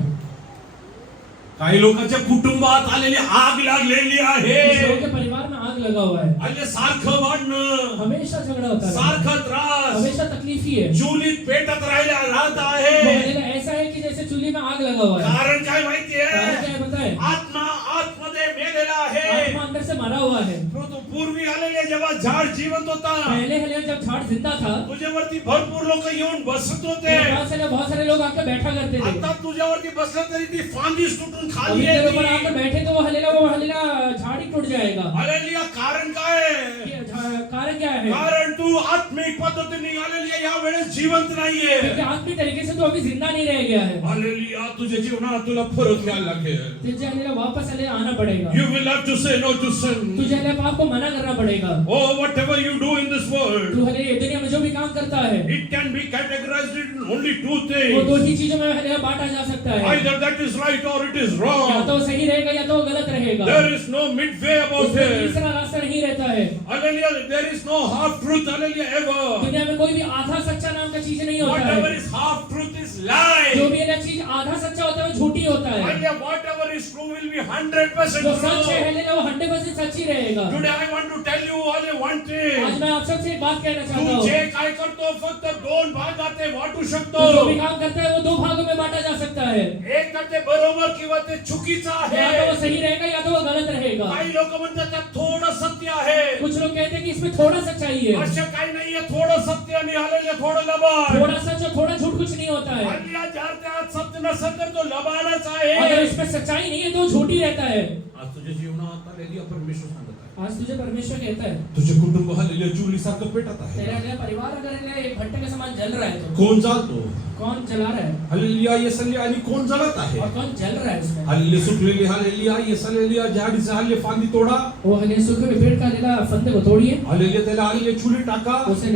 काही लोकांच्या कुटुंबात आलेली आग लागलेली कुछ आहे. लोगों के परिवार में आग लगा हुआ है, आणि सारखं भांडणं, हमेशा झगड़ा होता है, सारखा त्रास, हमेशा तकलीफ ही है। चुलीत पेटत राहत वो आहे. हलेला ऐसा है कि जैसे चूल्हे में आग लगा हुआ है। कारण काय माहितीये? कारण क्या है पता है? आत्मा आतमध्ये मेलेला आहे. आत्मा अंदर से मरा हुआ है। तो पूर्वी आलेले जेव्हा झाड जिवंत होता, पहले हलेला जब झाड़ जिंदा था, तुझ्यावरती भरपूर लोक येऊन बसत होते. तेरे पास हलेला बहुत सारे लोग आकर बैठा करते थे। आता तुझ्यावरती बसलं तरी ती फांदीच तुटून अभी खाली तेरे ऊपर येते. आकर बैठे तो वो हलेला झाड़ी टूट जाएगा। हालेलुया, कारण काय? कारण क्या है? कारण तू आत्मिक पद्धतीने आलेली या वेळेस जिवंत नाहीये. क्योंकि आत्मिक तरीके से तो अभी जिंदा नहीं रह गया है। हालेलुया, तुझ्या जीवनात तुला फरक यायला लागेल. तुझे हलेला वापस हलेला आना पड़ेगा। You will have to say no to sin. तुझे हलेला पाप को मना करना पड़ेगा। Oh, whatever you do in this world, तू हलेला ये दुनिया में जो भी काम करता है, it can be categorized in only two वो things. दो ही चीजों में हलेला बांटा जा सकता है। Either that is right or it is या wrong. तो सही रहेगा या तो गलत रहेगा। There is no midway about उसमें it. तीसरा रास्ता नहीं रहता है। Hallelujah, there is no half truth. Hallelujah, ever. दुनिया में कोई भी आधा सच्चा नाम का चीज नहीं होता Whatever है। is half truth is lie. जो भी ये चीज आधा सच्चा होता है वो झूठी होता है। Hallelujah, whatever is true will be 100% जो सच है true. हलेला वो 100% सच ही रहेगा। Today I want to tell you only one आज thing. मैं आप सबसे एक बात कहना चाहता तू हूँ, जे काय करतो फक्त दोन भागात ते वाटू तो शकतो. जो भी काम करता है वो दो भागों में बांटा जा सकता है। एक तर ते बरोबर किंवा ते चुकीचं या तो वो आहे. सही रहेगा या तो वो गलत रहेगा। काही लोक म्हणतात त्यात थोडं सत्य आहे. कुछ लोग कहते हैं कि इसमें थोड़ा सच्चाई है, असं काही नाहीये. थोडं सत्य आणि आलेलं थोडं लबाड. थोड़ा सच और थोड़ा झूठ कुछ नहीं होता है। हल्ल्या ज्यार त्यात सत्य नसेल तर तो लबाडच अगर आहे. इसमें सच्चाई नहीं है तो झूठी रहता है। आज तुझ्या जीवनात आलेली परमेश्वर सांगत आहे, आज तुझे परमेश्वर कहता है, तुझे कुटुंब हल्लेल्या चुलीसारखं पेटत आहे. तेरा हलेला परिवार अगर हलेला एक भट्टे के समान जल रहा है तो कोण जातो? कौन जला रहा है हालेलुया येसल्या आणि कोण जळत आहे और कौन जल रहा है उसमें हालेलुया सुकलेली हालेलुया येसल्या झाडीचा हल्ले फांदी तोडा वो हले सूखे हुए पेड़ का लेला फंदे को तोड़िए हालेलुया त्याला हालेलुया चुली टाका उसे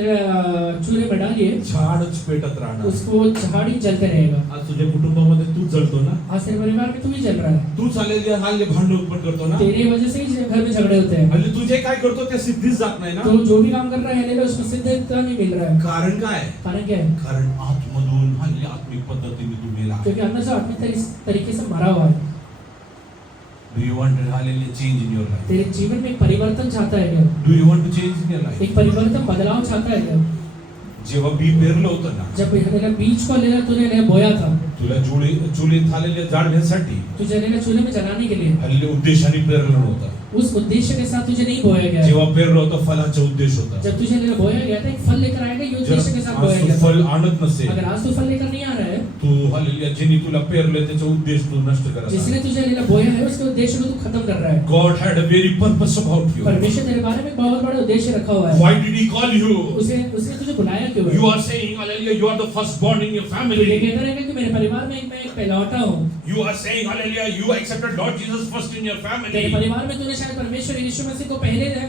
चूल्हे में डालिए झाडच पेटत राहणार उसको झाड़ी जलते रहेगा आज तुझ्या कुटुंबामध्ये तू जळतो ना आज तेरे परिवार में तू ही जल रहा है तूच हालेलुया हाल्ले भांडण उत्पन्न करतो ना तेरी वजह से ही घर में झगड़े होते हैं हालेलुया तू जे काय करतो ते सिद्धीच जात नाही ना तो जो भी काम कर रहा है उसको सिद्धता नहीं मिल रहा है कारण काय कारण क्या है कारण आतमधून हालेलुया आत्मिक पद्धतीने तू मेला क्योंकि अंदर से आत्मिक तरीके से मरा हुआ है do you want hallelujah change in your life तेरे जीवन में एक परिवर्तन चाहता है क्या do you want to change in your life एक परिवर्तन बदलाव चाहता है क्या जेव्हा बी पेरलं होतं ना जब तेरा बीज को लेना तूने बोया था तुला चुलीत हालेलुया झाड घेण्यासाठी तुझे लेना चूल्हे में जलाने के लिए हालेलुया उद्देशाने पेरलं नव्हतं उस उद्देश्य के साथ तुझे नहीं बोया गया जेव्हा पेरलं होतं फलाचा उद्देश होता जब तुझे लेना बोया गया था एक फल लेकर आएगा ये उद्देश्य के जर साथ आज बोया तू गया फल था आणत नसेल अगर आज तू फल लेकर नहीं आ रहा है तू हालेलुया ज्यांनी तुला पेरलंय त्याचा उद्देश तू नष्ट करत जिसने तुझे लेना बोया है उसके उद्देश्य को तू खत्म कर रहा है God had a very purpose about you परमेश्वर तेरे बारे में एक बहुत बड़ा उद्देश्य रखा हुआ है why did he call you उसने तुझे बुलाया क्यों है You are saying, hallelujah, you are the firstborn in your तो ये family. कहता रहेगा कि मेरे परिवार में मैं एक पहलौठा हूँ You are saying, hallelujah, you accepted Lord Jesus first in your तेरे family. परिवार में तूने शायद परमेश्वर यीशु मसीह को पहले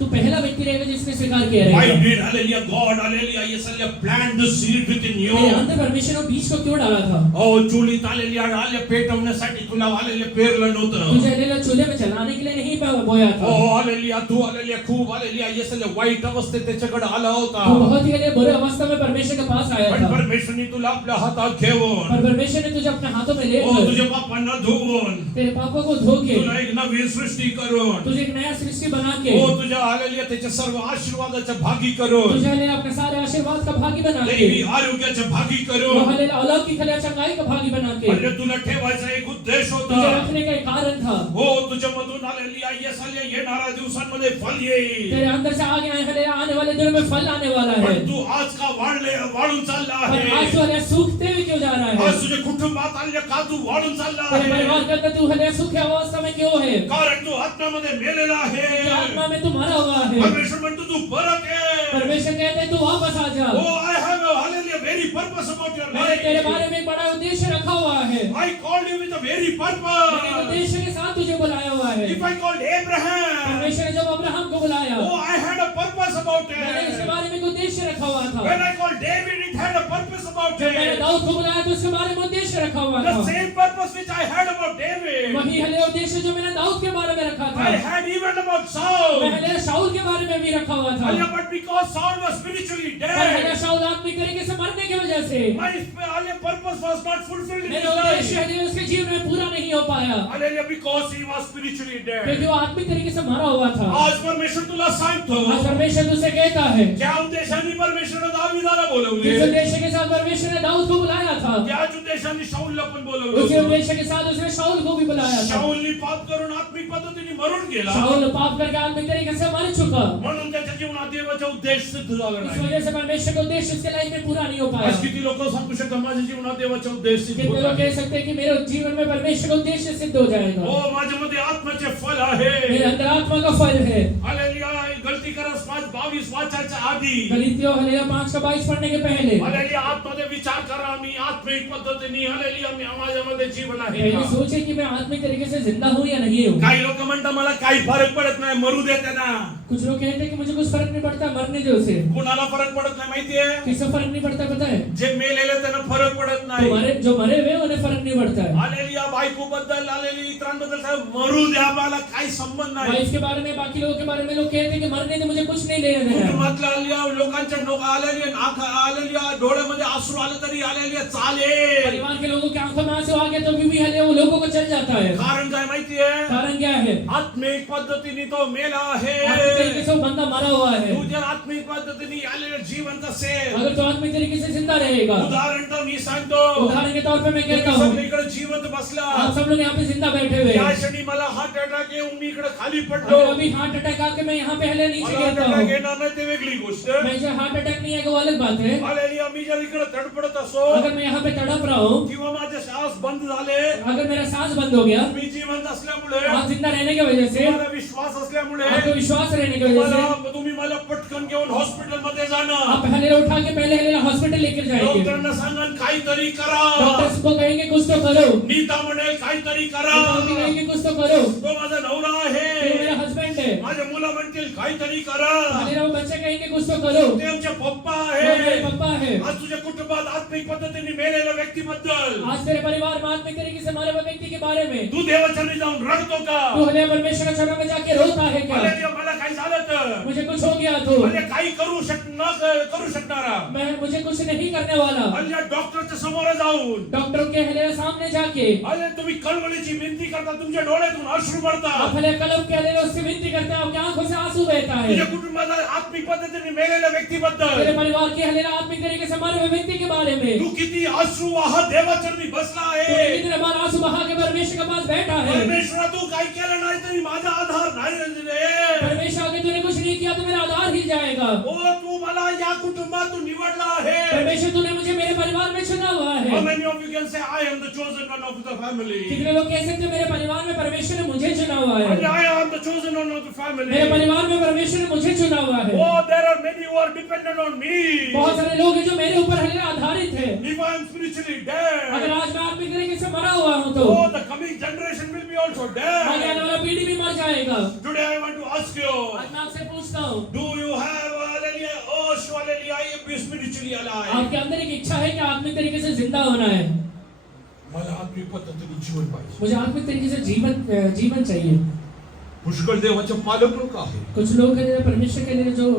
तू पहला व्यक्ति रहेगा जिसने स्वीकार किया Why रहेगा did, hallelujah, God, hallelujah, yes, hallelujah, plant the seed within तेरे you? अंदर परमेश्वर ने बीज को क्यों डाला था Oh, चुलीत hallelujah, hallelujah, पेटवण्यासाठी तुला hallelujah पेरलं नव्हतं. तुझे लेना चूल्हे में जलाने के लिए नहीं बोया था Oh, hallelujah, तू hallelujah, खूप hallelujah, yes, hallelujah, वाईट अवस्थेत त्याच्याकडे आला होता. तू बहुत ही बुरे अवस्था में परमेश्वर के पास आया पण था परमेश्वरने तुला आपल्या हातात घेऊन, पर परमेश्वर ने तुझे अपने हाथों में oh, लेकर तुझ्या पापांना धुवून, तेरे पापों को धो के तुला एक नवीन सृष्टी करून, तुझे एक नया सृष्टि बना के oh, तुझ्या hallelujah, त्याच्या सर्व आशीर्वादाच्या भागी करून, तुझे लेना अपने सारे आशीर्वाद का भागी बना के दैवी आरोग्याच्या भागी वो करून, हलेला अलौकिक हले चंगाई का भागी बना के म्हणजे तुला ठेवायचा एक उद्देश तुझे होता. रखने का एक कारण था हो, तुझ्यामधून आलेली येस आले येणाऱ्या दिवसांमध्ये फल येईल. तेरे अंदर से आगे आने वाले दिनों में फल आने वाला है पण तू आज का वाढून चालला पर आज आहे. तू हले सूखते हुए क्यों जा रहा है आज तुझ्या कुटुंबात आले का तू वाढून चालला तेरे परिवार आहे. के अंदर तू हले सूखे अवस्था में क्यों है कारण तू आत्म्यामध्ये मेलेला तेरी आहे. आत्मा में तू मरा हुआ है परमेश्वर म्हणतो तू परत ये. परमेश्वर कहते हैं तू वापस आ जा Oh, I have a hallelujah very purpose about your मैंने तेरे life. बारे में एक बड़ा उद्देश्य रखा हुआ है I called you with a very मैंने एक purpose. उद्देश्य के साथ तुझे बुलाया हुआ है If I called Abraham, परमेश्वर ने जब अब्राहम को बुलाया oh, I had a purpose about मैंने इसके it. बारे में एक उद्देश्य रखा हुआ था When I called David, it had a purpose about जब मैंने it. दाऊद को बुलाया तो उसके बारे में उद्देश्य रखा हुआ था The same purpose which I had about David, वही हले उद्देश्य जो मैंने दाऊद के बारे में रखा था I had even about Saul. मैं हले शाऊल के बारे में भी रखा हुआ था Hallelujah, but because Saul was spiritually पर हले dead, शाऊल आत्मिक तरीके से मरने की वजह से my hallelujah, purpose was not fulfilled in his मेरा उद्देश्य life. हले उसके जीवन में पूरा नहीं हो पाया Hallelujah, because he was spiritually क्योंकि dead. वो आत्मिक तरीके से मरा हुआ था आज परमेश्वर तुला सांगतो, आज परमेश्वर तुझसे कहता है ज्या उद्देशाने परमेश्वरने दाविदाला जिस बोलवले, उद्देश्य के साथ परमेश्वर ने दाऊद को बुलाया था त्याच उद्देशाने शाऊलला पण उसी बोलवलं. उद्देश्य के साथ उसने शाऊल को भी बुलाया था शाऊलनी पाप करून आत्मिक पद्धतीने मरून गेला. शाऊल पाप करके आत्मिक तरीके से मर चुका म्हणून त्याच्या जीवनात देवाचा उद्देश सिद्ध झाला इस नाही. वजह से परमेश्वर का उद्देश्य उसके लाइफ में पूरा नहीं हो पाया आज किती लोक सांगू शकतात माझ्या जीवनात देवाचा उद्देश सिद्ध कितने होत लोग आहे. कह सकते हैं कि मेरे जीवन में परमेश्वर का उद्देश्य सिद्ध हो जाएगा हो, माझ्यामध्ये आत्म्याचे फल मेरे आहे. अंदर आत्मा का फल है हालेलुया, गलती करस 5:22 वाचायच्या आधी, गलीतियों हलेया 5:22 पढ़ने के पहले हालेलुया, आतमध्ये विचार करा, मी आत्मिक पद्धतीने हालेलुया मी माझ्यामध्ये जीवन आहे पहले का? सोचे कि मैं आत्मिक तरीके से जिंदा हूँ या नहीं हूँ काही लोक म्हणतात मला काही फरक पडत नाही, मरू दे त्यांना. कुछ लोग कहते हैं कि मुझे कुछ फर्क नहीं पड़ता मरने दो से कुणाला फरक पडत नाही माहितीये? किससे फर्क नहीं पड़ता पता है जे मेलेले त्यांना फरक पडत नाही. जो मरे हुए उन्हें फर्क नहीं पड़ता है हालेलुया, बायको बद्दल आलेली इतरांबद्दल साहेब, मरू द्या, मला काही संबंध नाही. वाइफ के बारे में बाकी लोगों के बारे में लोग कहते हैं कि मरने दे मुझे कुछ नहीं लेना देना है कुटुंबातल्या आलेल्या लोकांच्या डोकं आलेली, नाक आलेल्या, डोळ्यामध्ये अश्रू आले तरी आलेल्या चालेल. परिवार के लोगों की आंखों में आंसू आ गए तो भी हले वो लोगों को चल जाता है कारण काय माहितीये? कारण क्या है आत्मिक पद्धतीने तो मेला आत्मिक तरीके आहे. से वो बंदा मरा हुआ है तू जर आत्मिक पद्धतीने आलेलं जिवंत असेल, अगर तो आत्मिक तरीके से जिंदा रहेगा उदाहरण तर मी सांगतो, उदाहरण के तौर पे मैं कहता तुम्ही हूँ सगळे इकडे जिवंत बसला, आप सब लोग यहाँ पे जिंदा बैठे हुए या हैं क्षणी मला हार्ट अटॅक येऊन मी इकडे खाली पडलो, अगर अभी हार्ट अटैक आके मैं यहाँ पे हले नीचे मला हार्ट गिरता अटॅक हूँ येणार नाही ते वेगळी गोष्ट. मैं जो हार्ट अटैक नहीं है वो अलग बात है हालेलुया, मी जर इकडे तडफडत असो अगर मैं यहाँ पे तड़प रहा हूँ, किंवा माझे श्वास बंद झाले, अगर मेरा सांस बंद हो गया, मी जिवंत असल्यामुळे, आप जिंदा रहने की वजह से, तुम्हाला विश्वास असल्यामुळे, आपको विश्वास रहने की वजह से, तुम्ही मला पटकन घेऊन हॉस्पिटल मध्ये जाणं, आप हलेला उठा के पहले हॉस्पिटल लेकर जाएंगे। डॉक्टरांना सांगा काहीतरी करा, डॉक्टर्स को कहेंगे कुछ तो करो, नीता म्हणेल काहीतरी करा, डॉक्टर कहेंगे कुछ तो करो, तो माझा नवरा आहे, तो मेरा हस्बैंड है, माझे मुलं म्हणतील काहीतरी करा, हलेला वो बच्चे कहेंगे कुछ तो करो, ते आमचे पप्पा वो मेरे आहे। पापा है। आज तुझ्या कुटुंबात आत्मिक पद्धतीने मेलेल्या व्यक्तीबद्दल आज तेरे परिवार में आत्मिक तरीके से मरे हुए व्यक्ति के बारे में तू देवाचरणी जाऊन रडतो का? तू हले परमेश्वर के चरणों में जाके रोता है क्या? हालेलुया, मला काही झालं तर मुझे कुछ हो गया तो म्हणजे काही करू शकणारा, मुझे कुछ नहीं करने वाला, म्हणजे डॉक्टरच्या समोर जाऊन, डॉक्टरों के हले सामने जाके अरे तुम्ही कळवळीची विनंती करता, तुमच्या डोळ्यातून अश्रू पडतात, आप हले कलम के हले उससे विनती करते हैं, आपकी आंखों से आंसू बहता है। तुझ्या कुटुंबात आत्मिक पद्धतीने मेलेल्या व्यक्तीबद्दल तेरे परिवार के हले आत्मिक तरीके से मरे हुए व्यक्ति के बारे में तू किती अश्रू वाहत देवाचरणी बसला तूने आहे। कितने बार आंसू बहा के परमेश्वर के पास बैठा है। परमेश्वरा, तू काही केलं नाही तरी माझा आधार नाही रे। परमेश्वर अगर तूने कुछ नहीं किया तो मेरा आधार हिल जाएगा। ओ तू मला या कुटुंबातून निवडला आहे। परमेश्वर तूने मुझे मेरे परिवार में चुना हुआ है। How many of you can say I am the chosen one of the family? कितने लोग कह सकते हैं मेरे परिवार में परमेश्वर ने मुझे चुना हुआ And है। I am the chosen one of the family. मेरे परिवार में परमेश्वर ने मुझे चुना हुआ है। Oh, there are many who are dependent on me. बहुत सारे लोग हैं जो मेरे ऊपर हले आधारित है। If I am spiritually dead, अगर आज मैं आत्मिक तरीके से मरा हुआ हूँ तो oh, the coming generation will be also आगे dead. आने वाला पीढ़ी भी मर जाएगा। Today I want to ask you, आज मैं आपसे पूछता हूँ, do you have hallelujah, oh, hallelujah, I am spiritually alive? आपके अंदर एक इच्छा है कि आत्मिक तरीके से जिंदा होना है। मला आत्मिक पद्धतीने जीवन पाहिजे। मुझे आत्मिक तरीके से जीवन चाहिए। पुष्कळ देवाचे पालक लोक आहेत, कुछ लोग हैं जो परमेश्वर के लिए जो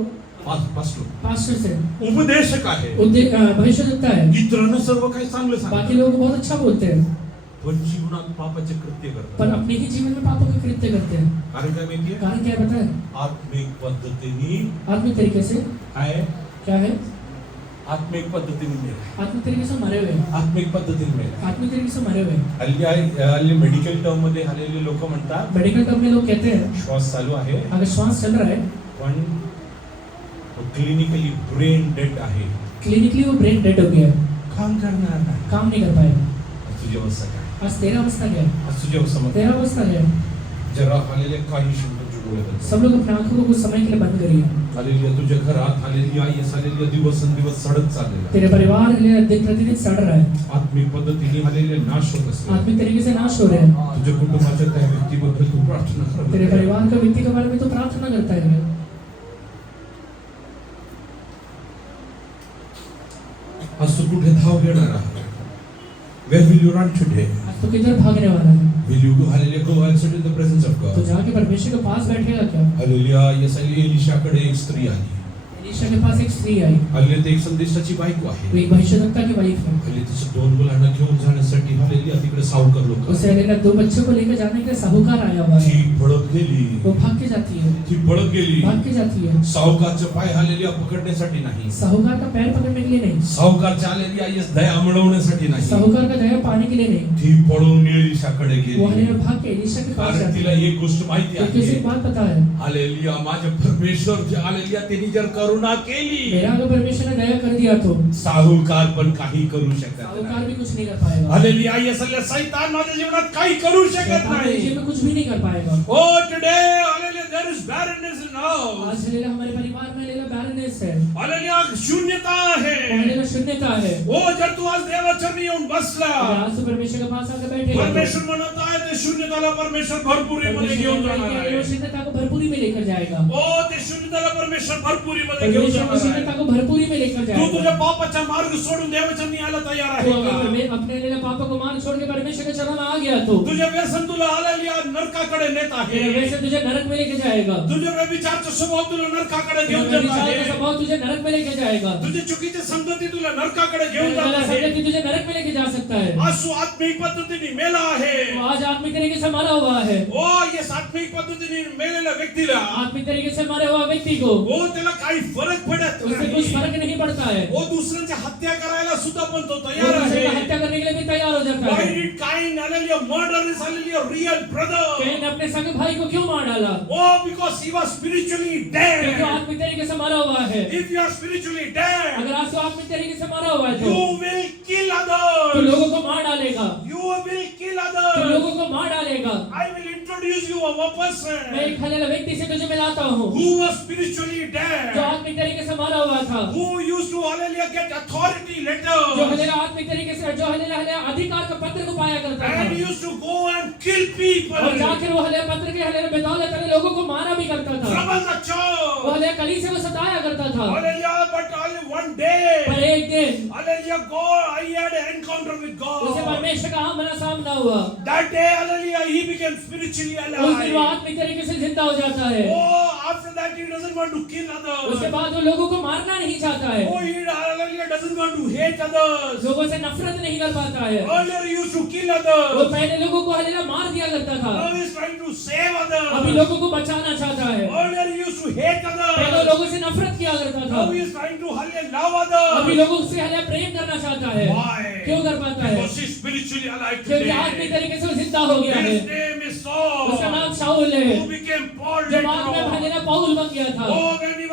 पास्टर, पास्टर्स है, उपदेशक आहे, भविष्यवक्ता है, इतरांना सर्व काही चांगलं बाकी सांगतात, लोग बहुत अच्छा बोलते हैं पण जीवनात पापाचे कृत्य पर करतात। अपने ही जीवन में पापों के कृत्य करते हैं। कारण काय माहितीये? कारण क्या है पता है? आत्मिक पद्धतीने आत्मिक तरीके से काय? क्या है? आत्मिक पद्धतीने मेले, आत्मिक तरीके से मरे हुए हैं। आत्मिक पद्धतीने मेले। आत्मिक तरीके से मरे हुए हैं। हल्ली मेडिकल टर्म मध्ये हल्ली लोक म्हणतात मेडिकल टर्म में लोग कहते हैं श्वास चालू आहे, अगर श्वास चल रहा है, पण क्लिनिकली ब्रेन डेड आहे, क्लिनिकली वो ब्रेन डेड हो गया है, काम करणार नाही। काम नहीं कर पाएगा। आज तुझी अवस्था काय? आज तेरा अवस्था क्या है? आज तुझी अवस्था मग तेरा अवस्था क्या है? जरा आलेले काही शिल्लक जुळवले सब लोग अपने आंखों को कुछ समय के लिए बंद करिए। हालेलुया, तुझ्या घरात हालेलुया, येस हालेलुया, दिवसेंदिवस सडत चाललेला आहे। तेरे परिवार दिन प्रतिदिन सड़ रहा है, आत्मिक पद्धतीने हालेलुया नाश होत असतो। आत्मिक तरीके से नाश हो रहे हैं। तुझ्या कुटुंबाच्या त्या व्यक्तीबद्दल तू प्रार्थना कर। तेरे परिवार का व्यक्ति के बारे में तो प्रार्थना करता है। आज तू कुठे धाव घेणार आहे? Where will you run today? आज तो किधर भागने वाला है? Will you go hallelujah, go and sit in the presence of तो God? जाके परमेश्वर के पास बैठेगा क्या? हालेलुया, येस एलिशाकडे एक स्त्री आली। एलीशा के पास एक स्त्री आई, हालेलुया, ती एक संदेशाची बायको वो आहे। एक भविष्यवक्ता की वाइफ है। हालेलुया, तिचं 2 मुलांना घेऊन जाण्यासाठी हालेलुया तिकडे सावकार लोक। उसे हलेला 2 बच्चों को लेकर जाने के लिए साहूकार आया हुआ है। ती पळत गेली, वो भाग के जाती है, ती पळत गेली। भाग के जाती है। सावकारचे पाय हालेलुया पकडण्यासाठी नाही, साहूकार का पैर पकड़ने के लिए नहीं, सावकारच्या हालेलुया येस दया मिळवण्यासाठी नाही, साहूकार का दया पाने के लिए नहीं, ती पळून एलिशाकडे वो गेली। हलेला भाग के एलीशा के पास कारण जाती तिला है। एक गोष्ट माहिती क्योंकि उसे आहे, एक बात पता है, हालेलुया, माझे परमेश्वर जे हालेलुया त्यांनी जर करुणा केली, मेरा अगर परमेश्वर ने दया कर दिया तो साहूकार पण काही करू शकत साहूकार नाही। भी कुछ नहीं कर पाएगा। हालेलुया, येसल्या सैतान माझ्या जीवनात काही करू शकत शैतान नाही। जिंदगी में कुछ भी नहीं कर पाएगा। Oh, today, hallelujah, there is barrenness in us. आज हलेला हमारे परिवार में हलेला बैरनेस है, Hallelujah, शून्यता है। हलेला शून्यता है। ओ जर तू आज देवाचरणी येऊन बसला, अगर आज तो परमेश्वर के पास आकर बैठे परमेश्वर म्हणत आहे ते शून्यताला परमेश्वर भरपुरीमध्ये घेऊन जाणार आहे। शून्यता को भरपूरी में लेकर जाएगा। ओ ते शून्यताला परमेश्वर भरपुरीमध्ये घेऊन परमेश्वर जाणार शून्यता आहे। को भरपूरी में लेकर तू जाएगा। तुझ्या पापाचा मार्ग सोडून देवाचरणी यायला तयार तो आहे अगर का? मैं अपने हलेला पापों को मार छोड़ के परमेश्वर के चरणों में आ गया तो तुझे व्यसन तुला हालेलुया नरकाकडे नेत आहे। तेरा वैसे तुझे नरक में लेके जाएगा। तुझे व्यभिचारचा स्वभाव तुला नरकाकडे घेऊन तेरा जात विचार का आहे। स्वभाव तुझे नरक में लेके जाएगा। तुझी चुकीची संगती तुला नरकाकडे घेऊन तेरा जात गलत आहे। संगति तुझे नरक में लेके जा सकता है। आज तू आत्मिक पद्धतीने मेला आहे। तो आज आत्मिक तरीके से मरा हुआ है। ओ ये आत्मिक पद्धतीने मेलेल्या व्यक्तीला आत्मिक तरीके से मरे हुआ व्यक्ति को ओ त्याला काही फरक पडत उससे कुछ नाही। फर्क नहीं पड़ता है। ओ दुसऱ्यांची हत्या करायला सुद्धा पण तो वो तयार दूसरे का आहे। हत्या करने के लिए भी तैयार हो जाता Why है। did Cain hallelujah murder his hallelujah real brother? Can ने अपने सगे भाई को क्यों मार डाला? Oh, because he was spiritually क्योंकि वो dead. आत्मिक तरीके से मरा हुआ है। If you are spiritually dead, अगर आज तो आत्मिक तरीके से मारा हुआ है you will kill तो others. लोगों को मार डालेगा, You will kill तो others. लोगों को मार डालेगा। I will introduce you of a मैं person एक हलेला व्यक्ति से तुझे मिलाता हूँ who was spiritually जो dead, आत्मिक तरीके से मारा हुआ था, who used to hallelujah get authority जो letters हलेला आत्मिक तरीके से जो हलेला हलेला अधिकार का पत्र को पाया करता and था used to go and kill people, और जाकर वो हलेला पत्र के हलेला बदौलत वाले लोगों को मारा भी करता था। trouble the वो church. हलेला कलीसिया को सताया करता था। Hallelujah, but only one day, पर एक दिन hallelujah, God, I had an encounter with उसे God. परमेश्वर का आमना सामना हुआ। That day, hallelujah, he became spiritually उस दिन वो alive. आत्मिक तरीके से जिंदा हो जाता है। Oh, after that, he doesn't want to kill उसके others. बाद वो लोगों को मारना नहीं चाहता है, Oh, he, hallelujah, doesn't want to hate others. लोगों से नफरत नहीं कर पाता है। Earlier, he used to kill वो others. पहले लोगों को हलेला मार दिया करता था, Now he's trying to save अभी others. लोगों को बचाना चाहता है। Earlier, he used to hate पहले others. लोगों से नफरत किया करता था, Now he is trying to hallelujah, love अभी others. लोगों से हलेला प्रेम करना चाहता है। Why? क्यों कर पाता है? Because he's spiritually alive क्योंकि आत्मिक today. तरीके से वो जिंदा हो गया है। His name is उसका Saul, नाम शाऊल है, who became Paul जो later बाद में on. हलेला पौल बन गया था। Oh, when he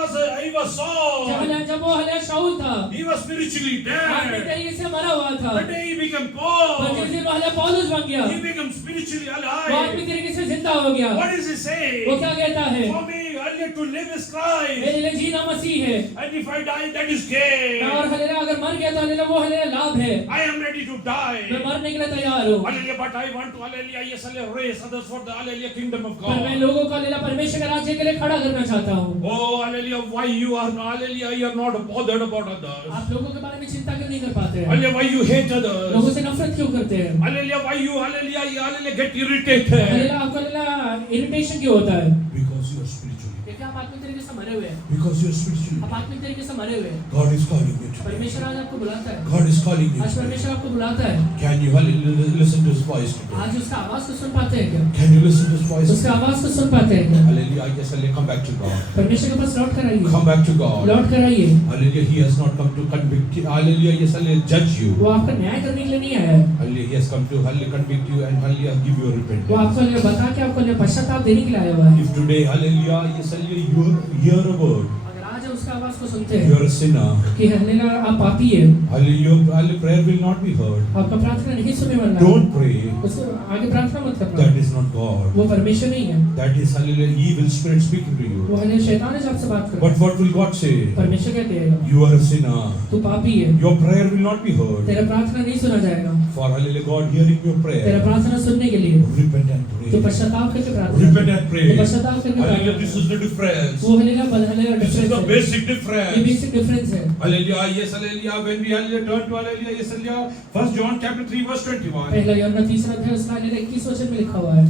was Saul, जब वो हलेला शाऊल था, he was spiritually आत्मिक dead. तरीके से मरा हुआ था, The day he became पर Paul, जिस दिन वो हलेला पौलुस बन गया, he became spiritually वो alive. आत्मिक तरीके से जिंदा हो गया। What does he वो say? क्या कहता है? For me, earlier to live is Christ, मेरे लिए जीना मसीह है, and if I die, that is gain. और हलेला अगर मर गया तो हलेला वो हलेला लाभ है। I am ready to मैं die. मरने के लिए तैयार हूँ, Hallelujah, but I want to hallelujah, yes, hallelujah, raise others for the hallelujah kingdom of पर मैं God. लोगों को हलेला परमेश्वर के राज्य के लिए खड़ा करना चाहता हूँ। Oh, hallelujah, why you are hallelujah, you are not bothered about others. आप लोगों के बारे में चिंता क्यों नहीं कर पाते हैं? Hallelujah, why you hate लोगों others. से नफरत क्यों करते हैं? Hallelujah, why you hallelujah, get irritated. हलेला आपको हलेला इरिटेशन क्यों होता है? Because you are spiritually. क्योंकि आप आत्मिक तरीके से मरे हुए हैं, Because you are spiritually. आप आत्मिक तरीके से मरे हुए हैं। God is calling you today. परमेश्वर आज आपको बुलाता है, God is calling you आज today. परमेश्वर आपको बुलाता है। Can you hallelujah, listen to His voice today? आज उसका आवाज को सुन पाते हैं क्या? Can you listen to His voice? उसका आवाज को सुन पाते हैं क्या? Hallelujah, I guess hallelujah, come back to God. परमेश्वर के पास लौट कर आइए, Come back to God. लौट कर आइए। Hallelujah, He has not come to convict you. Hallelujah, yes, hallelujah, judge you. वो आपका न्याय करने के लिए नहीं आया है, Hallelujah, He has come to hallelujah, convict you and hallelujah, give you a वो repentance. आपको हलेला बता के आपको हलेला पश्चाताप देने के लिए आया हुआ है। If today, hallelujah, yes, hallelujah, you hear a word, अगर आज उसका आवाज को सुनते हैं you are a sinner. कि हलेला आप पापी है, Hallelujah, hallelujah, prayer will not be heard. आपका प्रार्थना नहीं सुनने वाला है, Don't pray. उसको आगे प्रार्थना मत करना, That is not God. वो परमेश्वर नहीं है, That is hallelujah, evil spirit speaking to वो you. हलेला शैतान है जो आपसे बात कर रहा But what will God say? है। परमेश्वर क्या कहेगा? You are a sinner. तू पापी है, Your prayer will not be heard. तेरा प्रार्थना नहीं सुना जाएगा। For hallelujah, God hearing your तेरा prayer. प्रार्थना सुनने के लिए Repent and तो pray. पश्चाताप करके प्रार्थना Repent and तो pray. पश्चाताप करके Hallelujah, प्रार्थना this is the difference. वो हलेला हलेला This is the डिफरेंस है, basic ये difference. बेसिक डिफरेंस है। Hallelujah, yes, hallelujah. When we hallelujah turn to hallelujah, yes, hallelujah. 1 John chapter 3 verse 21. पहला यूहन्ना 3 अध्याय उसका हलेला 21 वचन में लिखा हुआ है।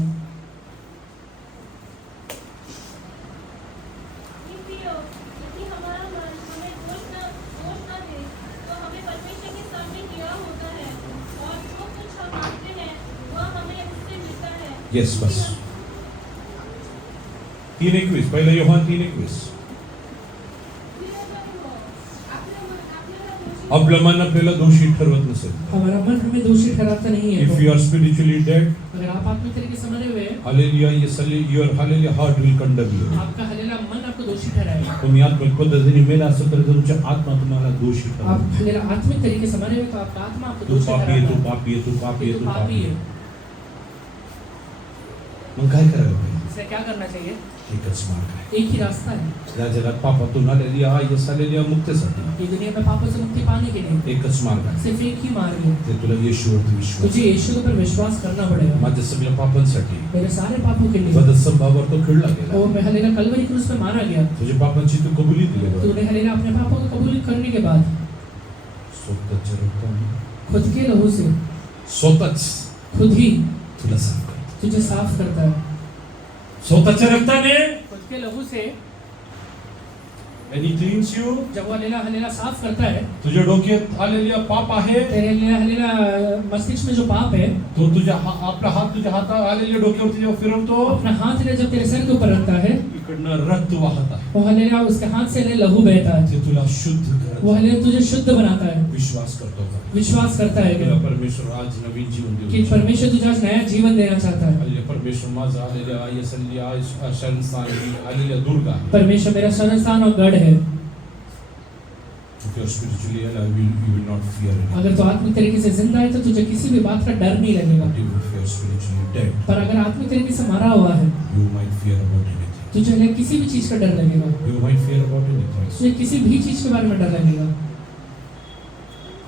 प्रियो, यदि हमारा मन हमें दोष न दे, तो हमें परमेश्वर के सामने न्याय होता है, और जो कुछ हम मांगते हैं, वह हमें उससे मिलता है। Yes, बस. 3:21. पहिला योहान 3:21. आपलं मन आपल्याला दोषी ठरवत नसेल. हमारा मन हमें दोषी ठहराता नहीं है। If you are spiritually dead, अगर आप आत्मिक तरीके से मरे हुए हैं, hallelujah, yes, hallelujah, your hallelujah heart will condemn you. आपका हलेला मन आपको दोषी ठहराएगा। तुम्ही आत्मिक पद्धतीने मेला असेल तर तुमच्या आत्मा तुम्हाला दोषी आप ठरवेल. हलेला आत्मिक तरीके से मरे हुए तो आपका आत्मा आपको तू दोषी पापी आहे, तू ठहराएगा। पापी आहे, तू पापी आहे, तो तू पापी पापी है, आहे. मग काय करायला पाहिजे? इसलिए क्या करना चाहिए? एकच मार्ग आहे. एक ही रास्ता है या जगात पापातून आलेल्या yes, hallelujah, मुक्तीसाठी ये दुनिया में पापों से मुक्ति पाने के लिए एकच मार्ग आहे. सिर्फ एक ही मार्ग है। ते तुला येशूवरती विश्वास. तुझे यीशु पर विश्वास करना पड़ेगा। माझ्या सगळ्या पापांसाठी मेरे सारे पापों के लिए वधस्तंभावर तो खिळला गेला. वो हलेला कलवरी क्रूस पे मारा गया। तुझ्या पापांची तू कबुली दिली. तूने हलेला अपने पापों को कबूल करने के बाद स्वतःच्या रक्ताने खुद के लहू से स्वतःच खुद ही तुला साफ करतो. तुझे साफ करता है। स्वतःच्या रक्ताने खुद के लहू से and he cleans you. जब वो हलेला हलेला साफ करता है, तुझ्या डोक्यात आलेल्या पाप आहे तेरे हलेला मस्तिष्क में जो पाप है, तो तुझ्या आपला हात तुझ्या हाता आलेल्या डोक्यावरती जेव्हा फिरवतो अपना हाथ ले जब तेरे सर के ऊपर रखता है, इकडनं रक्त वाहत आहे. वो हलेला उसके हाथ से लहू बहता है। ते तुला शुद्ध करत वो हलेला तुझे शुद्ध बनाता है। विश्वास करतो का? विश्वास करता है तुला कि परमेश्वर आज नवीन जीवन कि देऊ. परमेश्वर तुझे आज नया जीवन देना चाहता है। आलेल्या परमेश्वर माझा आलेल्या आयसल्या शरणस्थान आलेल्या दुर्गा परमेश्वर मेरा शरण स्थान और गढ़ है। if you're spiritually alive, you will not fear anything. अगर तो आत्मिक तरीके से जिंदा है तो तुझे किसी भी बात का डर नहीं लगेगा, But if you're spiritually dead, पर अगर आत्मिक तरीके से मरा हुआ है you might fear about anything. तुझे किसी भी चीज का डर लगेगा, You might fear about anything. तुझे किसी भी चीज के बारे में डर लगेगा।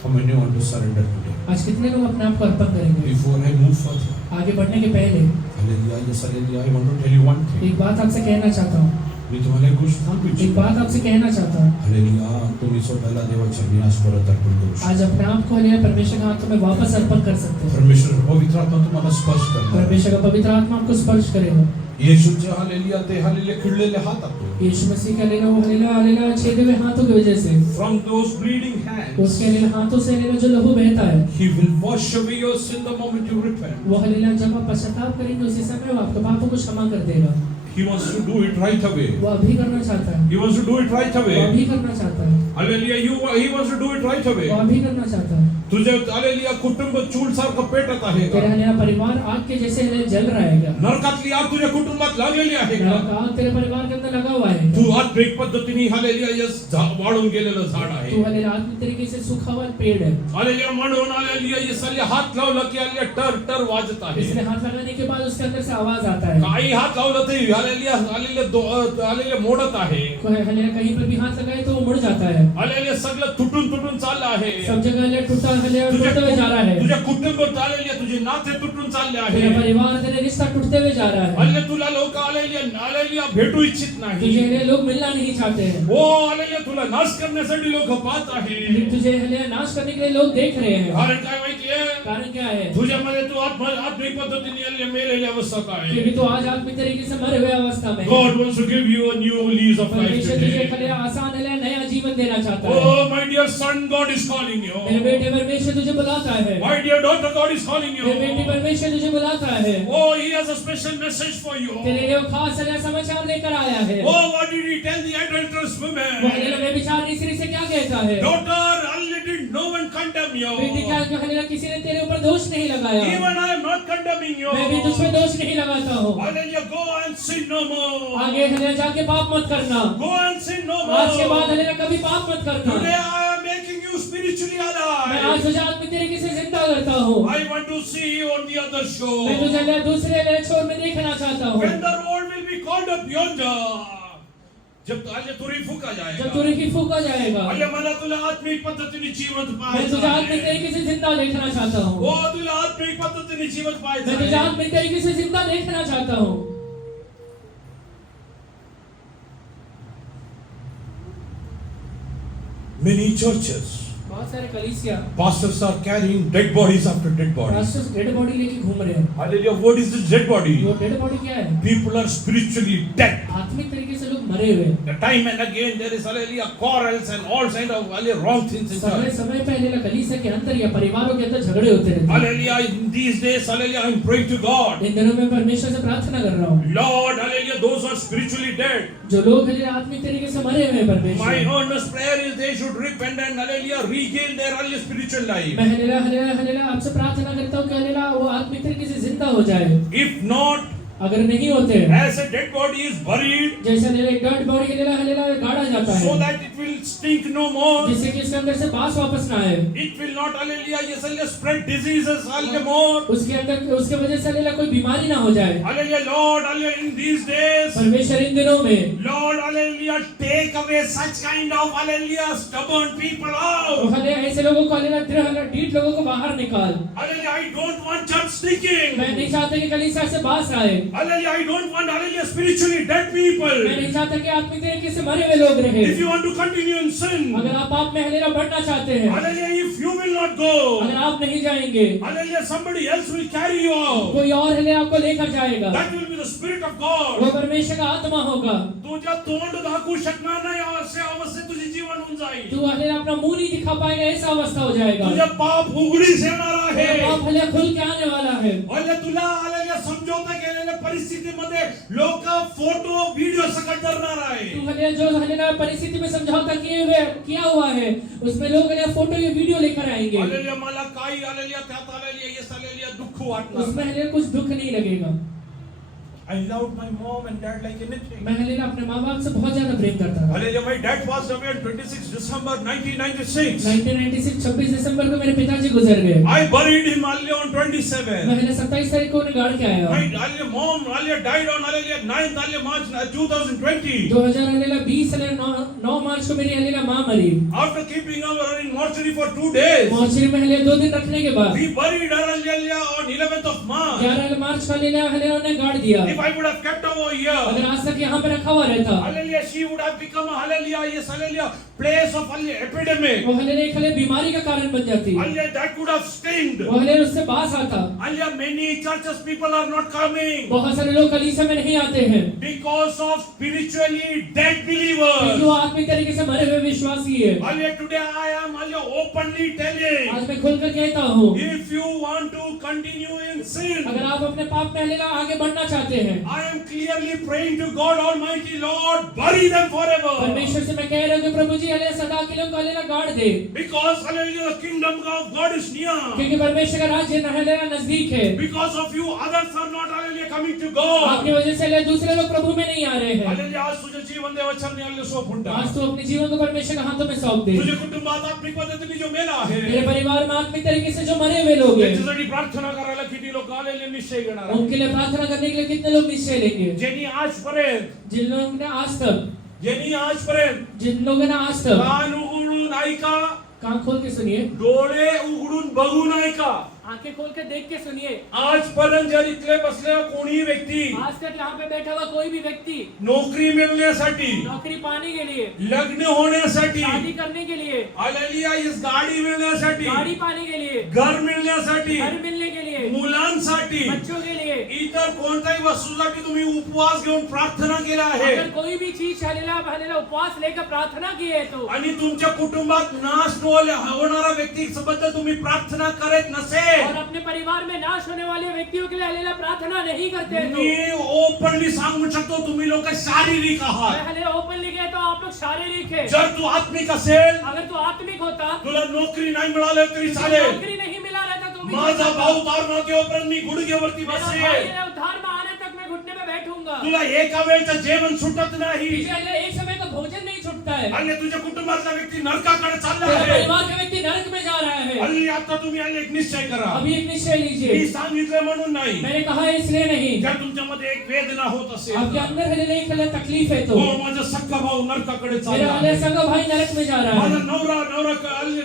How many want to surrender today? आज कितने लोग अपने आप को अर्पण करेंगे? Before I move further, आगे बढ़ने के पहले hallelujah, yes, hallelujah, I want to tell you one thing. एक बात आपसे कहना चाहता हूँ, मी तुम्हाला एक गोष्ट सांगू एक इच्छितो. बात आपसे कहना चाहता हूँ। हालेलुया, तुम्ही स्वतःला देवाच्या न्यास परत अर्पण करू शकता. आज अपने आप को हलेलुया परमेश्वर के हाथों में वापस अर्पण कर सकते हैं। परमेश्वर पवित्र आत्मा तुम्हाला स्पर्श करणार. परमेश्वर का पवित्र आत्मा आपको स्पर्श करेगा। येशूचे हालेलुया ते हालेलुया खिळलेले हात आपले. यीशु मसीह का हलेलुया वो हलेलुया हलेलुया छेदे हुए हाथों की वजह से, From those bleeding hands, उसके हलेलुया हाथों से हलेलुया जो लहू बहता है, He will wash away your sin the moment you repent. वो हलेलुया जब आप पश्चाताप करेंगे उसी समय वो आपके पापों को क्षमा कर देगा। He wants to do it right away. वो अभी करना चाहता है, He wants to do it right वो away. अभी करना चाहता है, Hallelujah, He wants to do it right वो away. अभी करना चाहता है। तुझे हालेलुया कुटुंब चूल सारखं पेटत आहे तेरा का? हलेलुया परिवार आग के जैसे हलेलुया जल रहा है क्या? नरकातली आग तुझ्या कुटुंबात लागलेली आहे का? नरक आग तेरे परिवार के अंदर लगा हुआ है तू क्या? आत्मिक पद्धतीने हालेलुया यस वाढून गेलेलं झाड आहे. तू हलेलुया आत्मिक तरीके से सूखा हुआ पेड़ है, हालेलुया म्हणून हालेलुया येसाला हात लावला की हालेलुया टर टर वाजत आहे. इसलिए हाथ लगाने के बाद उसके अंदर से आवाज आता है। काही हात लावलं तरी हालेलुया हालेलुया मोडत आहे. कोई हलेलुया कहीं पर भी हाथ लगाए तो वो मुड़ जाता है। हालेलुया सगळं तुटून तुटून चाललं आहे. सब जगह हलेलुया टूटा हलेलुया टूटते हुए जा रहा है। तुझ्या कुटुंब हालेलुया तुझे नाते तुटून चालले आहे. तेरा परिवार तेरे रिश्ता टूटते हुए जा रहा है। हालेलुया तुला लोक हालेलुया भेटू इच्छित तुझे नाही. हलेलुया लोग मिलना नहीं चाहते हैं, ओ हालेलुया तुला नाश करण्यासाठी लोक पाहत आहे. तुझे हलेलुया नाश करने के लिए लोग देख रहे हैं। कारण काय माहितीये? कारण क्या है? तुझ्यामध्ये तू आत्मिक पद्धतीने हालेलुया मेलेली अवस्थेत आहे. क्योंकि तू आज आत्मिक तरीके से मरे हुए अवस्था में है। God wants to give you a new lease of life परमेश्वर तुझे today. हलेलुया आसान हलेलुया नया जीवन देना चाहता है। Oh my dear son, God is calling you. मेरे बेटे परमेश्वर तुझे बुलाता है। My dear daughter, God is calling you. मेरे बेटे परमेश्वर तुझे बुलाता है। Oh, He has a special message for you. तेरे लिए वो खास हलेलुया समाचार लेकर आया है। Oh, what did He tell the adulterous वो women? हलेलुया व्यभिचारिणी स्त्री से क्या कहता है? Daughter, did no one condemn you. बेटी क्या हलेलुया किसी ने तेरे ऊपर दोष नहीं लगाया। Even I am not condemning you. मैं भी तुझ पे दोष नहीं लगाता हूँ। Hallelujah, go and sin no more. आगे हलेलुया जाके पाप मत करना। Go and sin no more. आज के बाद हलेलुया कभी पाप मत Today करना। I am making you spiritually मैं alive. आज तुझे आत्मिक तरीके से जिंदा करता हूँ। I want to see you on the other मैं shore. तुझे हलेलुया दूसरे हलेलुया छोर में देखना चाहता हूँ। When the road will be called up yonder. जब आज तुरी फूका जब जाएगा. तू रिखी फूका जाएगा, अरे मला तुला आत्मिक पद्धतीने जिवंत मैं तुझे आत्मिक पाहायचं. तरीके से जिंदा देखना चाहता हूँ। ओ तुला आत्मिक पद्धतीने जिवंत मैं तुझे पाहायचं. आत्मिक तरीके से जिंदा देखना चाहता हूँ। Many churches, बहुत सारे कलीसिया pastors are carrying dead bodies after dead bodies. Pastors dead body लेके घूम रहे हैं। Hallelujah, what is this dead body? वो डेड बॉडी क्या है? People are spiritually dead. आत्मिक तरीके से लोग मरे हुए हैं। The time and again there is hallelujah quarrels and all kind of hallelujah wrong things in समय church. समय पे हलेलुया कलीसिया के अंदर या परिवारों के अंदर झगड़े होते रहते हैं। Hallelujah, in these days hallelujah I'm praying to God. इन दिनों में परमेश्वर से प्रार्थना कर रहा हूँ, Lord hallelujah those who are spiritually dead. जो लोग हलेलुया आत्मिक तरीके से मरे हुए हैं My परमेश्वर, earnest prayer is they should repent and hallelujah regain their early spiritual life. मैं हलेलुया हलेलुया हलेलुया आपसे प्रार्थना करता हूँ कि हलेलुया वो आत्मिक तरीके से जिंदा हो जाए। If not, अगर नहीं होते, as a dead body is buried जैसे हलेलुया एक डेड बॉडी हलेलुया हलेलुया गाड़ा जाता so है, that it will stink no more. जिससे कि इसके अंदर से बास वापस ना आए, It will not hallelujah yes hallelujah spread diseases hallelujah more. उसके अंदर उसके वजह से हलेलुया कोई बीमारी ना हो जाए। Hallelujah Lord hallelujah in these days. परमेश्वर इन दिनों में Lord, hallelujah, take away such kind of, hallelujah, stubborn people out. Hallelujah ऐसे लोगों को हलेलुया दृढ़ हलेलुया ढीठ लोगों को बाहर निकाल। Hallelujah, I don't want church stinking. मैं नहीं चाहता कि कलीसिया से बास आए। Hallelujah, I don't want, hallelujah, spiritually dead people. मैं नहीं चाहता कि आत्मिक तरीके से मरे हुए लोग रहे। If you want to continue in sin, अगर आप पाप में हलेलुया बढ़ना चाहते हैं, hallelujah, if you will not go, अगर आप नहीं जाएंगे, hallelujah, somebody else will carry you out. कोई और हलेलुया आपको लेकर जाएगा। That will be the Spirit of वो God. परमेश्वर का आत्मा होगा। तुझ्या तोंड दाखवू शकणार नाही असे अवस्थेत तुझे जीवन होऊन जाईल. तू हलेलुया अपना मुंह नहीं दिखा पाएगा, ऐसा अवस्था हो जाएगा। तुझे पाप उघडीस येणार आहे. पाप हलेलुया खुल के आने वाला है। हल्ले तुला आलेल्या समझौता केलेल्या परिस्थितीमध्ये लोक फोटो व्हिडिओ सकट करणार आहे. तू हलेलुया जो हलेलुया परिस्थिति में समझौता किया हुआ है, उसमें लोग हलेलुया फोटो या वीडियो लेकर आएंगे। हालेलुया मला काही हालेलुया त्यात हालेलुया येस हालेलुया दुःख वाटणार. उसमें हलेलुया कुछ दुख नहीं लगेगा. I loved my mom and dad like anything. मैं हालेलुया अपने माँ बाप से बहुत ज्यादा प्रेम करता था। Hallelujah. My dad passed away on 26 December 1996. 1996 26 दिसंबर को मेरे पिताजी गुजर गए। I buried him hallelujah on 27. मैं 27 तारीख को उन्हें गाड़ के आया। My hallelujah mom hallelujah died on hallelujah 9th hallelujah March 2020. 2020 9 मार्च को मेरी हालेलुया माँ मरी। After keeping her in mortuary for 2 days, mortuary में हालेलुया 2 दिन रखने के बाद we buried her hallelujah on 11th of March. 11 मार्च को हालेलुया उन्हें गाड़ दिया। If I would have kept her over here, अगर आज तक यहाँ पे रखा हुआ रहता, hallelujah, she would have become a hallelujah, yes, hallelujah, place of hallelujah, epidemic. वो हालेलुया एक हालेलुया बीमारी का कारण बन जाती। Hallelujah, that could have stinged. वो हालेलुया उससे बास आता। Hallelujah, many churches people are not coming बहुत सारे लोग कलीसिया में नहीं आते हैं because of spiritually dead क्योंकि believers. वो आत्मिक तरीके से मरे हुए विश्वासी है। Hallelujah, today I am hallelujah openly telling, आज मैं खुलकर कहता हूँ, if you want to continue in sin, अगर आप अपने पाप में हालेलुया आगे बढ़ना चाहते हैं, I am clearly praying to God Almighty, Lord, bury them forever. परमेश्वर से मैं कह रहा हूँ कि प्रभु जी हालेलुया सदा के लिए हालेलुया गाड़ दे, Because hallelujah, the kingdom of God is near. क्योंकि परमेश्वर का राज्य हालेलुया नजदीक है। Because of you, others are not hallelujah coming to God. आपकी वजह से हालेलुया दूसरे लोग प्रभु में नहीं आ रहे हैं। Hallelujah, आज तुझे जीवन देवचरणी hallelujah सोपुंटा. आज तो अपने जीवन को परमेश्वर के हाथों में सौंप दे। तुझे कुटुंबात आत्मिक पद्धतीने जो मेला मेरे आहे, परिवार में आत्मिक तरीके से जो मरे हुए लोग हैं, त्याच्यासाठी प्रार्थना करायला किती लोक hallelujah निश्चय घेणार आहे. उनके लिए प्रार्थना करने के लिए कितने लोग निश्चय लेंगे? ज्यांनी आजपर्यंत जिन लोगों ने आज तक जिन लोगों ने आज तक कान उघडून ऐका, कान खोल के सुनिए, डोळे उघडून बघून ऐका, आंखें खोल के देख के सुनिए, आजपर्यंत जर इथले बसलेला कोणी व्यक्ती आज तक यहाँ पे बैठा हुआ कोई भी व्यक्ति नोकरी मिळण्यासाठी, नौकरी पाने के लिए, लग्न होण्यासाठी, शादी करने के लिए, हालेलुया, इस गाडी मिळण्यासाठी, गाड़ी पाने के लिए, घर मिळण्यासाठी, घर मिलने के लिए, मुलांसाठी, बच्चों के लिए, इतर कोणत्याही वस्तूसाठी तुम्ही उपवास घेऊन प्रार्थना केला आहे अगर कोई भी चीज हालेलुया हालेलुया उपवास लेकर प्रार्थना की है तो, आणि तुमच्या कुटुंबात नाश होणारा व्यक्तीबद्दल तुम्ही प्रार्थना करत नसेल, और अपने परिवार में नाश होने वाले व्यक्तियों के लिए हालेलुया प्रार्थना नहीं करते तो, मी ओपनली सांगू शकतो तुम्ही लोक शारीरिक मैं आहात. हालेलुया ओपनली कहता हूँ आप लोग शारीरिक है। जर तू आत्मिक असेल, अगर तू आत्मिक होता, तुला नोकरी नाही मिळाली तरी तुझे चालेल. नौकरी नहीं मिला रहता तो भी माझा चलता। भाऊ तारणा घेऊपर्यंत मी गुडघेवरती मेरा भाई बसेल. है, उद्धार में आने तक मैं घुटने पे बैठूंगा। तुला एका वेळचं जेवण सुटत नाही तुझे हालेलुया एक समय का भोजन नहीं छूटता है, आणि तुझ्या कुटुंबातला व्यक्ती नरकाकडे चालला तेरा आहे. परिवार का व्यक्ति नरक में जा रहा है। आणि आता तुम्ही आणि एक निश्चय करा. अभी एक निश्चय मी लीजिए, सांगितलं म्हणून नाही. मैंने कहा है इसलिए नहीं, जर तुमच्यामध्ये एक वेदना होत असेल, आपके अंदर हालेलुया एक हालेलुया तकलीफ है तो, हो माझा सख्खा भाऊ नरकाकडे मेरा चालला हालेलुया आहे, सगा भाई नरक में जा रहा माझा है,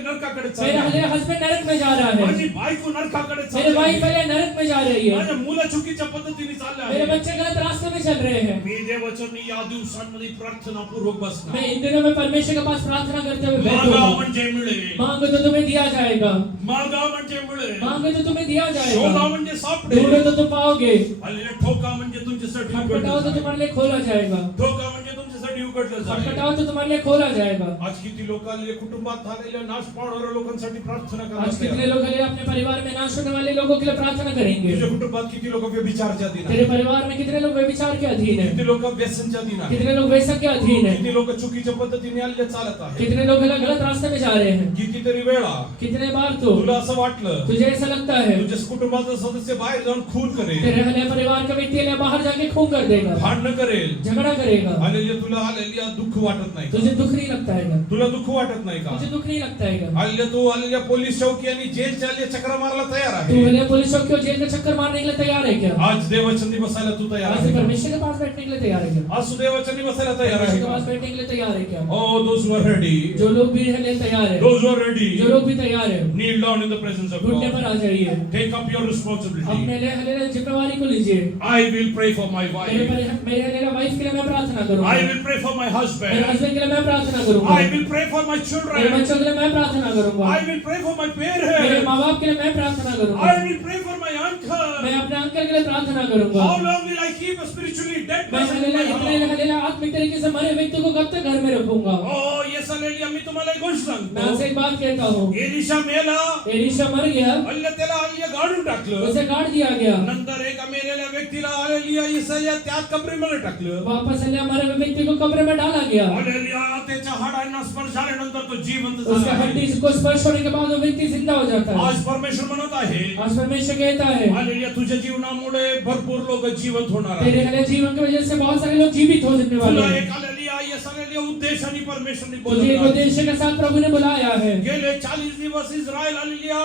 नरकाकडे मेरा चालला आहे, हालेलुया हस्बैंड नरक में जा रहा है, माझी बायको नरकाकडे मेरे चालली भाई आहे, पहले नरक में जा रही है, माझ्या मुलं चुकीच्या पद्धतीने चालले मेरे आहे. बच्चे गलत रास्ते में चल रहे हैं। मी देवचरणी या दिवसांमध्ये प्रार्थनापूर्वक बसणार. मैं इन दिनों में परमेश्वर के पास प्रार्थना करते हुए मागा बैठूंगा। म्हणजे मिळेल, मांगो तो तुम्हें दिया जाएगा, मागा म्हणजे मिळेल, मांगो तो तुम्हें दिया शोधा जाएगा, म्हणजे सापडेल, ढूंढो तो तुम पाओगे, आणि ठोका म्हणजे तुमच्यासाठी खटखटाओ तो उघडलं तुम्हारे लिए खोला जाएगा, ठोका म्हणजे तुमच्यासाठी उघडलं जाईल. खटखटाओ तो तुम्हारे लिए खोला जाएगा। आज किती लोकांना कुटुंबात झालेल्या नाश पावणाऱ्या लोकांसाठी प्रार्थना आज कितने करतात. लोग हालेलुया अपने परिवार में नाश होने वाले लोगों के लिए प्रार्थना करेंगे। तुझ्या कुटुंबात किती लोक व्यभिचारच्या अधीन तेरे आहेत, परिवार में कितने लोग व्यभिचार के अधीन है, किती लोक व्यसनच्या अधीन आहेत, कितने लोग व्यसन के अधीन है, किती लोक चुकीच्या पद्धतीने आलेले चालत आहेत. कितने लोग गलत रास्ते में जा रहे हैं। कितीतरी वेळा कितने बार तो तुला असं वाटलं तुझे ऐसा लगता है तुझ्या कुटुंबाचा सदस्य बाहेर जाऊन खून करेल, तेरे हालेलुया परिवार का व्यक्ति हालेलुया बाहर जाके खून कर देगा, भांडण करेल, झगड़ा करेगा, हालेलुया, तुला हालेलुया दुःख वाटत नाही का? तुझे दुख नहीं लगता है, तुला दुःख वाटत नाही का? तुझे दुख नहीं लगता है, हालेलुया, तू हालेलुया पोलीस चौकी आणि जेलच्या चक्र मारायला तयार तू आहे. हालेलुया पुलिस चौकी और जेल का चक्कर मारने के लिए तैयार है क्या? आज देवचंदी बसायला तू तयार आज आहे का? परमेश्वर के पास बैठने के लिए तैयार है क्या? आज तू देवचंदी बसायला तयार परमेश्वर आहे के पास का? बैठने के लिए तैयार है क्या? Oh, those who are ready, जो लोग भी हालेलुया तैयार है, those who are ready, जो लोग भी तैयार है, kneel down in the presence of घुटने God. पर आ जाइए, Take up your responsibility. अपने लिए हालेलुया जिम्मेवारी को लीजिए। I will pray for my मेरे wife. मेरे हालेलुया वाइफ के लिए मैं प्रार्थना करूंगा, I will pray for my मेरे husband. हस्बैंड के लिए मैं प्रार्थना करूंगा, I will pray for my मेरे children. बच्चों के लिए मैं प्रार्थना करूंगा, I will pray for my मेरे parents. माँ बाप के लिए मैं प्रार्थना करूंगा, I will pray for my uncle. मैं अपने अंकल के लिए प्रार्थना करूंगा। How long will I keep a spiritually dead मैं person in my hallelujah house? Hallelujah आत्मिक तरीके से मरे व्यक्ति को कब तक घर में रखूंगा? Oh, yes, hallelujah. मी तुम्हाला एक गोष्ट मैं सांगतो. आपसे एक बात कहता हूँ, एलिशा मेला, एलिशा मर गया, हल्ल्या त्याला हल्ल्या गाडून टाकलं. उसे गाड़ दिया गया, नंतर एका मेलेल्या व्यक्तीला हल्ल्या येसाया त्याच कबरीमध्ये टाकलं. वापस हालेलुया मरे हुए व्यक्ति को कब्र में डाला गया। हालेलुया, त्याच्या हाडांना स्पर्श झाल्यानंतर तो जिवंत उसका झाला आहे. हड्डी को स्पर्श होने के बाद वो व्यक्ति जिंदा हो जाता है। आज परमेश्वर म्हणत आहे, आज परमेश्वर कहता है हालेलुया, तुझ्या जीवनामुळे भरपूर लोक जिवंत होणार तेरे आहेत. हले जीवन की वजह से बहुत सारे लोग जीवित हो जाने वाले तुला हैं। एक हालेलुया, या सगळ्या उद्देशाने परमेश्वरने तुझे एक बोलवलं. उद्देश्य के साथ प्रभु ने बुलाया है। गेले 40 दिवस इस्रायल हालेलुया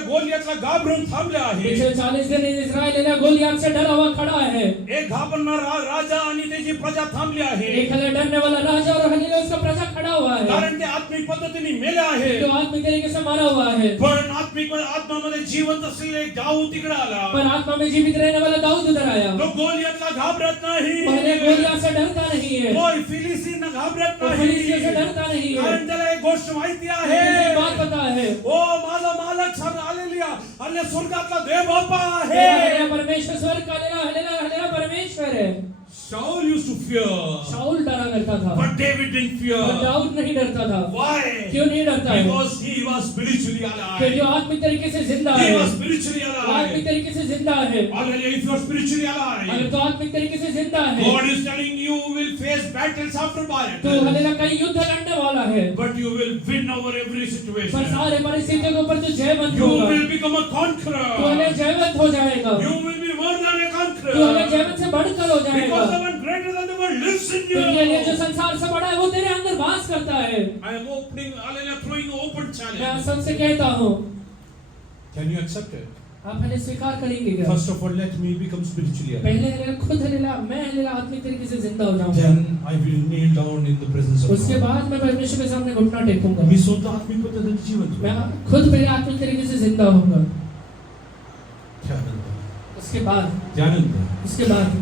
गोलियातला घाबरून थांबले आहे. पिछले 40 दिन इस्राएल गोलियात से डरा हुआ खड़ा है। एक घाबरणारा राजा आणि त्याची प्रजा थांबली आहे. एक हले डरने वाला राजा और हले उसका प्रजा खड़ा हुआ है, कारण ते आत्मिक पद्धतीने मेले आहे. जो आत्मिक तरीके से मारा हुआ है। पण आत्मामध्ये जिवंत असलेले दाऊद तिकडे आला. पर आत्मा में जीवित रहने वाला दाऊद उधर आया। तो गोलियातला घाबरत नाही. पहले गोलियात से डरता नहीं है, कोई फिलिस्तीन घाबरत वो नाही. फिलिस्तीन से डरता नहीं है। कारण त्याला एक गोष्ट माहिती मुझे आहे, एक बात पता है, ओ माझा मालक छान आलेलिया आणि स्वर्गातला देव बाप्पा मेरा आहे. हलेला परमेश्वर स्वर्ग का हलेला परमेश्वर है। Saul used to fear, शाऊल डरा करता था, but David didn't fear. पर दाऊद नहीं डरता था। Why? क्यों नहीं डरता है? Because he was spiritually कि alive. जो आत्मिक तरीके से जिंदा He है, was spiritually आत्मिक alive. तरीके से जिंदा है। Hallelujah, if you are spiritually अगर alive, तो आत्मिक तरीके से जिंदा है, God is telling you will face battles after तो battle, हलेला कई युद्ध लड़ने वाला है, but you will win over every पर situation. सारे परिस्थितियों के ऊपर तो जयवंत You होगा। will become a तो हले conqueror. जयवंत हो जाएगा, You will be more than a तो हले conqueror. जयवंत से बढ़कर हो जाएगा। Because the one greater than the world lives in you. क्योंकि ये जो संसार से बड़ा है वो तेरे अंदर वास करता है। I am opening, hallelujah, throwing an open मैं challenge. आप सबसे कहता हूँ, Can you accept it? आप हले स्वीकार करेंगे क्या? First of all, let me become spiritually alive. पहले हलेला खुद हलेला मैं हलेला आत्मिक तरीके से जिंदा हो जाऊंगा। Then I will kneel down in the presence of उसके God. बाद मैं परमेश्वर के सामने घुटना टेकूंगा। मी स्वतः आत्मिक पद्धतीने जिवंत मैं होईल. खुद पहले आत्मिक तरीके से जिंदा होऊंगा। त्यानंतर उसके बाद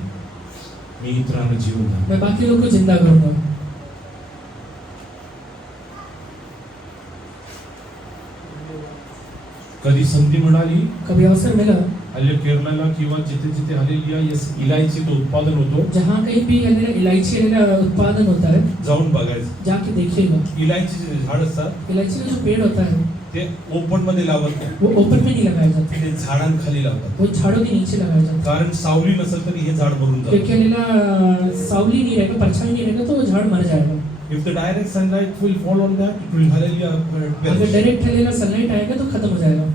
मी इतरांना जिवंत आहे. मैं बाकी लोगों को जिंदा करूंगा। कधी संधी मिळाली कभी अवसर मिला, हल्ले केरळला किंवा जिथे जिथे हालेलुया इलायचीचं उत्पादन होतो, जहाँ कहीं भी हलेला इलायची हलेला उत्पादन होता है, जाऊन बघायचं. जाके देखिएगा। इलायचीचे झाड असतात इलायची का जो पेड़ होता है ते ओपन मध्ये लावत नाही, वो ओपन में नहीं लगाया जाता, ते झाडांखाली लावतात. वो झाड़ों के नीचे लगाया जाता है। कारण सावली नसेल तरी हे झाड मरून क्योंकि जातं. हलेला सावली नहीं रहेगा, परछाई नहीं रहेगा, तो वो झाड़ मर जाएगा। If the direct sunlight will fall on that, it will hallelujah अगर perish. डायरेक्ट हलेला सनलाइट आएगा तो खत्म हो जाएगा।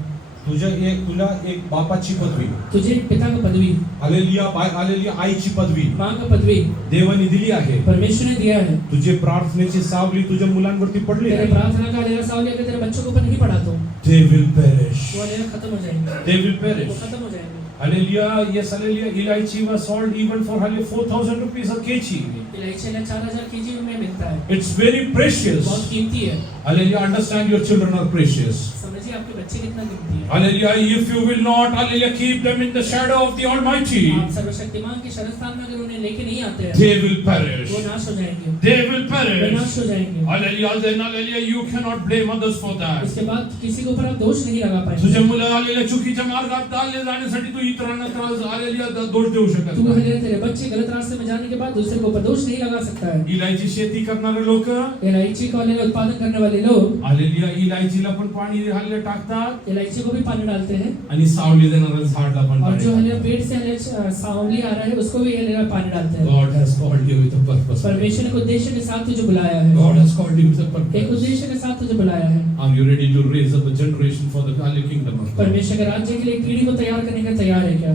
तुला एक बापाची पदवी, तुझे पिता का पदवी, हालेलुया आईची पदवी माँ का पदवी देवाने दिली आहे. परमेश्वर ने दिया है। तुझे प्रार्थनेची सावली तुझ्या मुलांवरती पडली तेरे आहे. प्रार्थना का हलेला सावली अगर तेरे बच्चों के ऊपर नहीं पड़ा तो They will perish. वो हलेला खत्म हो जाएंगे, They will वो perish. खत्म हो जाएंगे। Hallelujah. Yes, hallelujah. Elaichi was sold even for 4,000 rupees a kg. इलायची हलेला 4000 केजी में मिलता है, It's very precious. बहुत कीमती है। Hallelujah. Understand your children are precious. समझिए आपके बच्चे कितना कीमती है। Hallelujah. If you will not, hallelujah, keep them in the shadow of the Almighty, आप सर्वशक्तिमान के शरणस्थान में अगर उन्हें लेके नहीं आते हैं, they will perish. वो नाश हो जाएंगे, They will वो perish. नाश हो जाएंगे। Hallelujah. Then, hallelujah, you cannot blame others for that. उसके बाद किसी के ऊपर आप दोष नहीं लगा पाएंगे। तुझे मुलं हallelujah चुकीच्या मार्गात चालले जाण्यासाठी तू इतरांना त्रास hallelujah दोष देऊ शकत तू नाही. हलेला तेरे बच्चे गलत रास्ते में जाने के बाद दूसरे को ऊपर दोष नहीं लगा सकता है। इलायची शेती करणारे लोक इलायची को हलेला उत्पादन करने वाले लोग हालेलुया इलायचीला पण पाणी हल्ले टाकतात इलायची को भी पानी डालते हैं, आणि सावली देणाऱ्या झाडला पण और जो पाणी. हलेला पेड़ से हलेला सावली आ रहा है उसको भी हलेला पानी डालते हैं। God has called you with a purpose. परमेश्वर ने उद्देश्य के साथ तुझे बुलाया है, God has called you with a एक purpose. उद्देश्य के साथ तुझे बुलाया है। Are you ready to raise up a generation for the holy kingdom of God? परमेश्वर के राज्य के लिए एक पीढ़ी को तैयार करने का तैयार है क्या?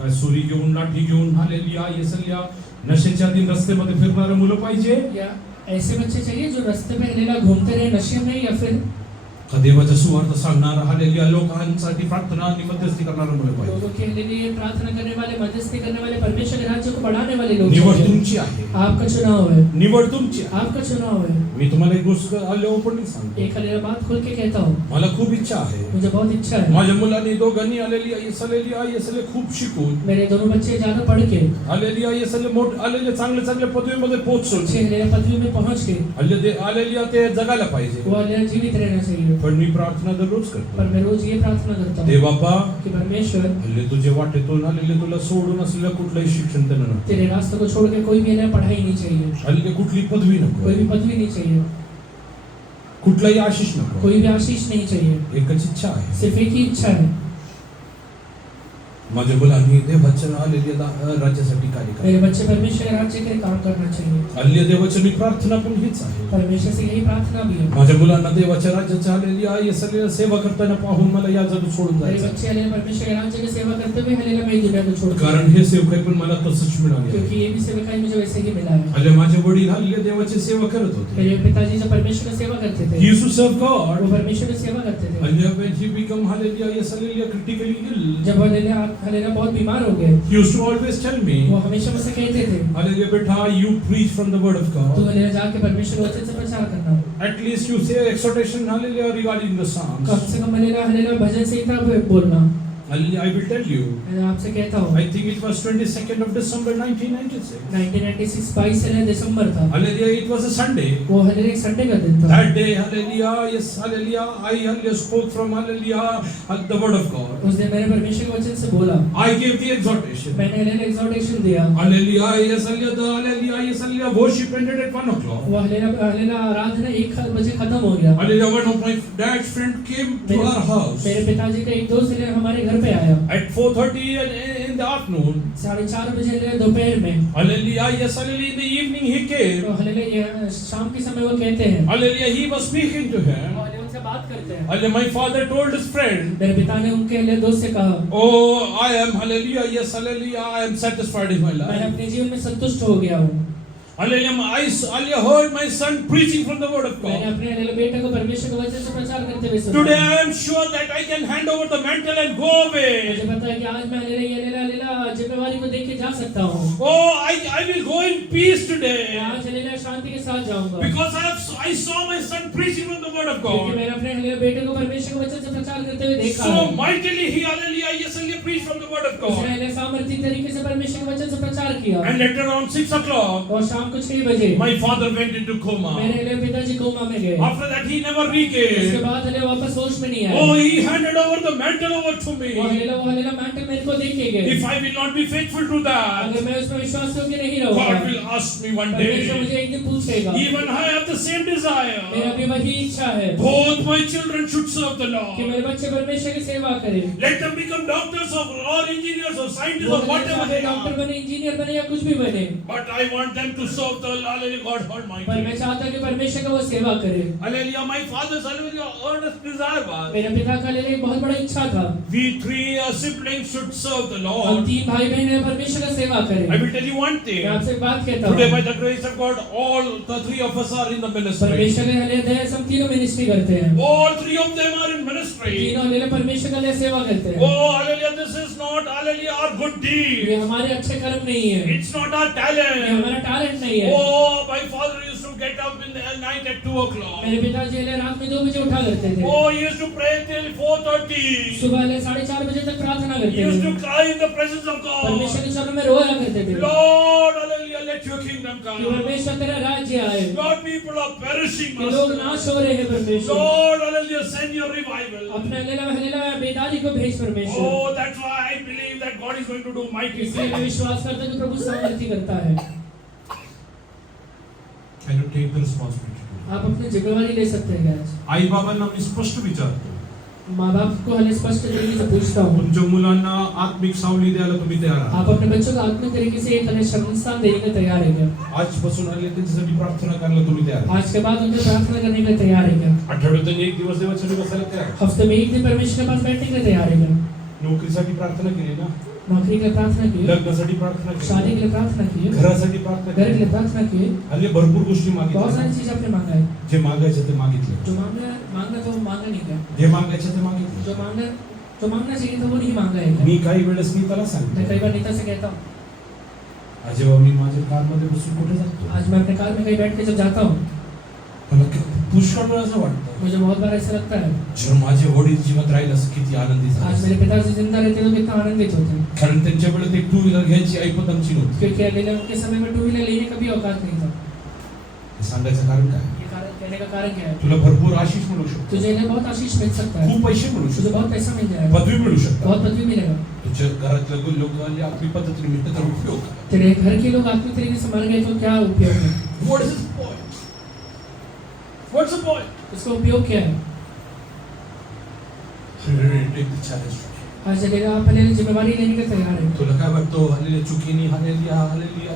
काय सुरी घेऊन लाठी घेऊन हालेलुया येसल्या नशेच्या दिन रस्त्यामध्ये फिरणारे मुलं पाहिजे या ऐसे बच्चे चाहिए जो रास्ते पे हलेला घूमते रहे नशे में, या फिर का देवाचा सुवार्थ सांगणारा हालेलुया लोकांसाठी प्रार्थना आणि मध्यस्थी करणारे मुलं पाहिजे. लोगों के लिए प्रार्थना करने वाले, मध्यस्थी करने वाले, परमेश्वर के राज्य को बढ़ाने वाले लोग निवड चाहिए। तुमची आहे. आपका चुनाव है, निवड तुमची आहे. आपका चुनाव है। मी तुम्हाला एक गोष्ट ओपनली सांगतो. एक हलेला बात खोल के कहता हूँ, मला खूप इच्छा आहे मुझे बहुत इच्छा है माझ्या मुलांनी दोघांनी येसले खूप शिकून मेरे दोनों बच्चे ज्यादा पढ़ के येसले चांगल्या चांगल्या पदवीमध्ये पोहोचून अच्छे हलेला पदवी में पहुंच के ते जगायला पाहिजे. वो हलेला जीवित रहना चाहिए। पण मी प्रार्थना दररोज करतो. पर मैं रोज ये प्रार्थना करता दे हूँ बाबा कि परमेश्वर हल्ले तुझे वाटेतून हल्ले तुला सोडून असलेलं कुठलंही शिक्षण त्यांना नको. तेरे रास्ते को छोड़ के कोई भी हलेला पढ़ाई नहीं चाहिए, हल्ले कुठली पदवी नको, कोई भी पदवी नहीं चाहिए, कुठलाही आशिष नको. कोई भी आशीष नहीं चाहिए, एकच इच्छा आहे. सिर्फ एक ही इच्छा है। माझ्या मुलांनी देवाच्या आलेल्या राज्यासाठी कार्य मेरे करा. बच्चे परमेश्वर के राज्य के लिए काम करना चाहिए. आलेल्या देवाची प्रार्थना पण हीच आहे. परमेश्वर से यही प्रार्थना भी है. माझ्या मुलांना देवाच्या राज्याच्या आलेल्या येसलेल्या सेवा करताना पाहून मला या जग सोडून मेरे जायचं. बच्चे हले परमेश्वर के राज्य की सेवा करते हुए हले मेरी दुनिया को छोड़. कारण हे सेवकाई पण मला तसंच मिळाले. क्योंकि ये भी सेवकाई मुझे वैसे ही मिला है. आले माझे वडील हल्ले देवाची सेवा करत होते. मेरे पिताजी जो परमेश्वर की सेवा करते थे, He used to serve God. वो परमेश्वर की सेवा करते थे. And when he become hallelujah, येसलेल्या critically ill, जब हलेना बहुत बीमार हो गए, he used to always tell me, वो हमेशा मुझसे कहते थे, hallelujah बेटा, you preach from the word of तू God. हलेना जाके परमेश्वर के वचन से प्रचार करना. At least you say exhortation hallelujah regarding the Psalms. कम से कम हलेना भजन से इतना बोलना. I will tell you. मैं आपसे कहता हूँ, I think it was 22nd of December 1996. 1996 22 दिसंबर था. Hallelujah, it was a Sunday. वो हलेना एक संडे का दिन था. That day, hallelujah, yes, hallelujah, I hallelujah spoke from hallelujah the word of God. उस दिन मैंने परमेश्वर के वचन से बोला. I gave the exhortation. मैंने हलेना एक्सहॉर्टेशन दिया. Hallelujah, yes, hallelujah, yes, hallelujah, worship ended at 1 o'clock. वो हलेना आराधना 1 बजे खत्म हो गया. Hallelujah, one of my dad's friend came to our house. मेरे पिताजी का एक दोस्त हमारे घर पे आया. At 4:30 in the afternoon. 4:30 बजे दोपहर में. Hallelujah, yes, hallelujah, in the evening he came. तो हलेना शाम के समय वो कहते हैं. Hallelujah, he was speaking to him. और उनसे बात करते हैं. Hallelujah, my father told his friend, मेरे पिता ने उनके लिए दोस्त से कहा, oh, I am, hallelujah, yes, hallelujah, I am satisfied in my मैं life. अपने जीवन में संतुष्ट हो गया हूँ. Hallelujah, I heard my son preaching from the word of मैंने God. अपने बेटे को परमेश्वर के वचन से प्रचार करते हुए सुना. Today I am sure that I can hand over the mantle and go away. मुझे पता है कि आज मैं हलेला जिम्मेवारी को देख के जा सकता हूँ. Oh, I will go in peace today. आज हलेला शांति के साथ जाऊंगा. Because I saw my son preaching from the word of क्योंकि God. मैंने अपने हलेला बेटे को परमेश्वर के वचन से प्रचार करते हुए देखा So है. mightily he, hallelujah, yes, hallelujah, preached from the word of उसने God. हलेला सामर्थी तरीके से परमेश्वर के वचन से प्रचार किया. And later on 6 o'clock, और शाम को 6 बजे my father went into coma. मेरे हलेला पिताजी कोमा में गए. After that he never उसके regained. बाद हलेला वापस होश में नहीं आए. Oh, he handed over the mantle over to वो me. हलेला मैंटल मेरे को देके गए. If I will not be faithful to that, अगर मैं उसमें विश्वास करके नहीं रहूंगा, God will ask me one परमेश्वर day. मुझे एक दिन पूछेगा. Even I have the same मेरा desire. भी वही इच्छा है Both my children should serve the कि Lord. मेरे बच्चे परमेश्वर की सेवा करें. Let them become doctors or engineers or scientists वो or whatever they doctor are. बने, इंजीनियर बने या कुछ भी बने, But I want them to serve the hallelujah God पर मैं Almighty. चाहता कि परमेश्वर का वो सेवा करे. Hallelujah, my father's hallelujah earnest desire was मेरे पिता का लिए एक बहुत बड़ा इच्छा था. we three siblings should serve the हम Lord. 3 भाई बहन हैं, परमेश्वर का सेवा करें. I will tell you one मैं thing. आपसे एक बात कहता Today, हूँ. by the grace of God, all the three of us are in the ministry. परमेश्वर के लिए दया से हम तीनों मिनिस्ट्री करते हैं. All three of them are in ministry. तीनों लिए परमेश्वर का लिए सेवा करते हैं. Oh, hallelujah, this is not, hallelujah, our good ये deed. हमारे अच्छे कर्म नहीं है, It's not our ये talent. हमारा टैलेंट नहीं है. Oh, my father used to get up in the night at 2 o'clock. मेरे पिताजी हले रात में 2 बजे उठा करते थे. Oh, he used to pray till 4:30. सुबह हले 4:30 बजे तक प्रार्थना He करते used थे. to cry in the presence of परमेश्वर God. के चरणों में रोया करते थे Lord, hallelujah, let your kingdom कि come. परमेश्वर तेरा राज्य आए. Lord, people are perishing. कि लोग Master. नाश हो रहे हैं परमेश्वर. Lord, hallelujah, send your revival. अपने हलेला बेदारी को भेज परमेश्वर. Oh, that's why I believe that God is going to do mighty इसलिए मैं things. विश्वास करता हूं कि प्रभु सामर्थ्य करता है. Can you take the responsibility? आप अपनी जिम्मेवारी ले सकते हैं आज. आई बाबांना मी स्पष्ट विचारतो, माँ बाप को हले स्पष्ट तरीके से पूछता हूँ, तुमच्या मुलांना आत्मिक सावली द्यायला तुम्ही तयार आहात? आप अपने बच्चों को आत्मिक तरीके से एक हले शरणस्थान देने के तैयार है क्या? आजपासून आले त्यांच्यासाठी प्रार्थना करायला तुम्ही तयार आहात? आज के बाद उनके प्रार्थना करने के लिए तैयार है क्या? आठवड्यातून एक दिवस देवासाठी बसायला तयार आहात? हफ्ते में एक दिन परमेश्वर के पास बैठने के लिए तैयार है क्या? नोकरीसाठी प्रार्थना केली ना? नौकरी के लिए प्रार्थना की, लग्नासाठी प्रार्थना शादी केली, के लिए प्रार्थना की, घरासाठी प्रार्थना घर के केली, लिए प्रार्थना की. हल्ली भरपूर गोष्टी बहुत मागितल्या. सारी चीज आपने मांगा है. जे मागायचं ते मागितले, जो मांगना था वो मांगा नहीं था. जे मागायचं ते मागितले. जो मांगना चाहिए था वो नहीं मांगा है क्या? मी काही वेळेस मी त्याला मैं सांगतो, कई बार नेता से कहता हूँ, जेव्हा मी माझ्या कारमध्ये बसून कुठे जातो, आज मैं अपने कार में कहीं बैठ के जब जाता हूँ, मला पुष्कळ वेळा असं वाटतं, मुझे बहुत बार ऐसा लगता है, जर माझे वडील जिवंत राहिले असं किती आनंदी आज झाले. मेरे पिताजी जिंदा रहते तो कितना आनंदित होते. कारण त्यांच्या वेळेत एक 2 व्हीलर घ्यायची ऐपत आमची नव्हती. क्योंकि अकेले उनके समय में 2 व्हीलर लेने का भी औकात नहीं था. हे सांगायचं कारण काय? ये कारण कहने का कारण क्या है? तुला भरपूर आशीष मिळू शकतो, तुझे इन्हें बहुत आशीष मिल सकता है, खूप पैसे मिळू तुझे शकतो, बहुत पैसा मिल जाएगा, पदवी मिळू शकतात. बहुत पदवी मिलेगा. तुझ्या घरातल्या लोकांनी आपली पद्धतीने त्याचा उपयोग करा. तेरे घर के लोग आत्मिक तरीके से मर गए तो क्या उपयोग है? What is his point? What's the point? उसका उपयोग क्या है? Take the challenge. आज हलेला आप हलेला जिम्मेवारी लेने के तैयार है। तुला काय वाटतं हालेलुया चुकीने हालेलुया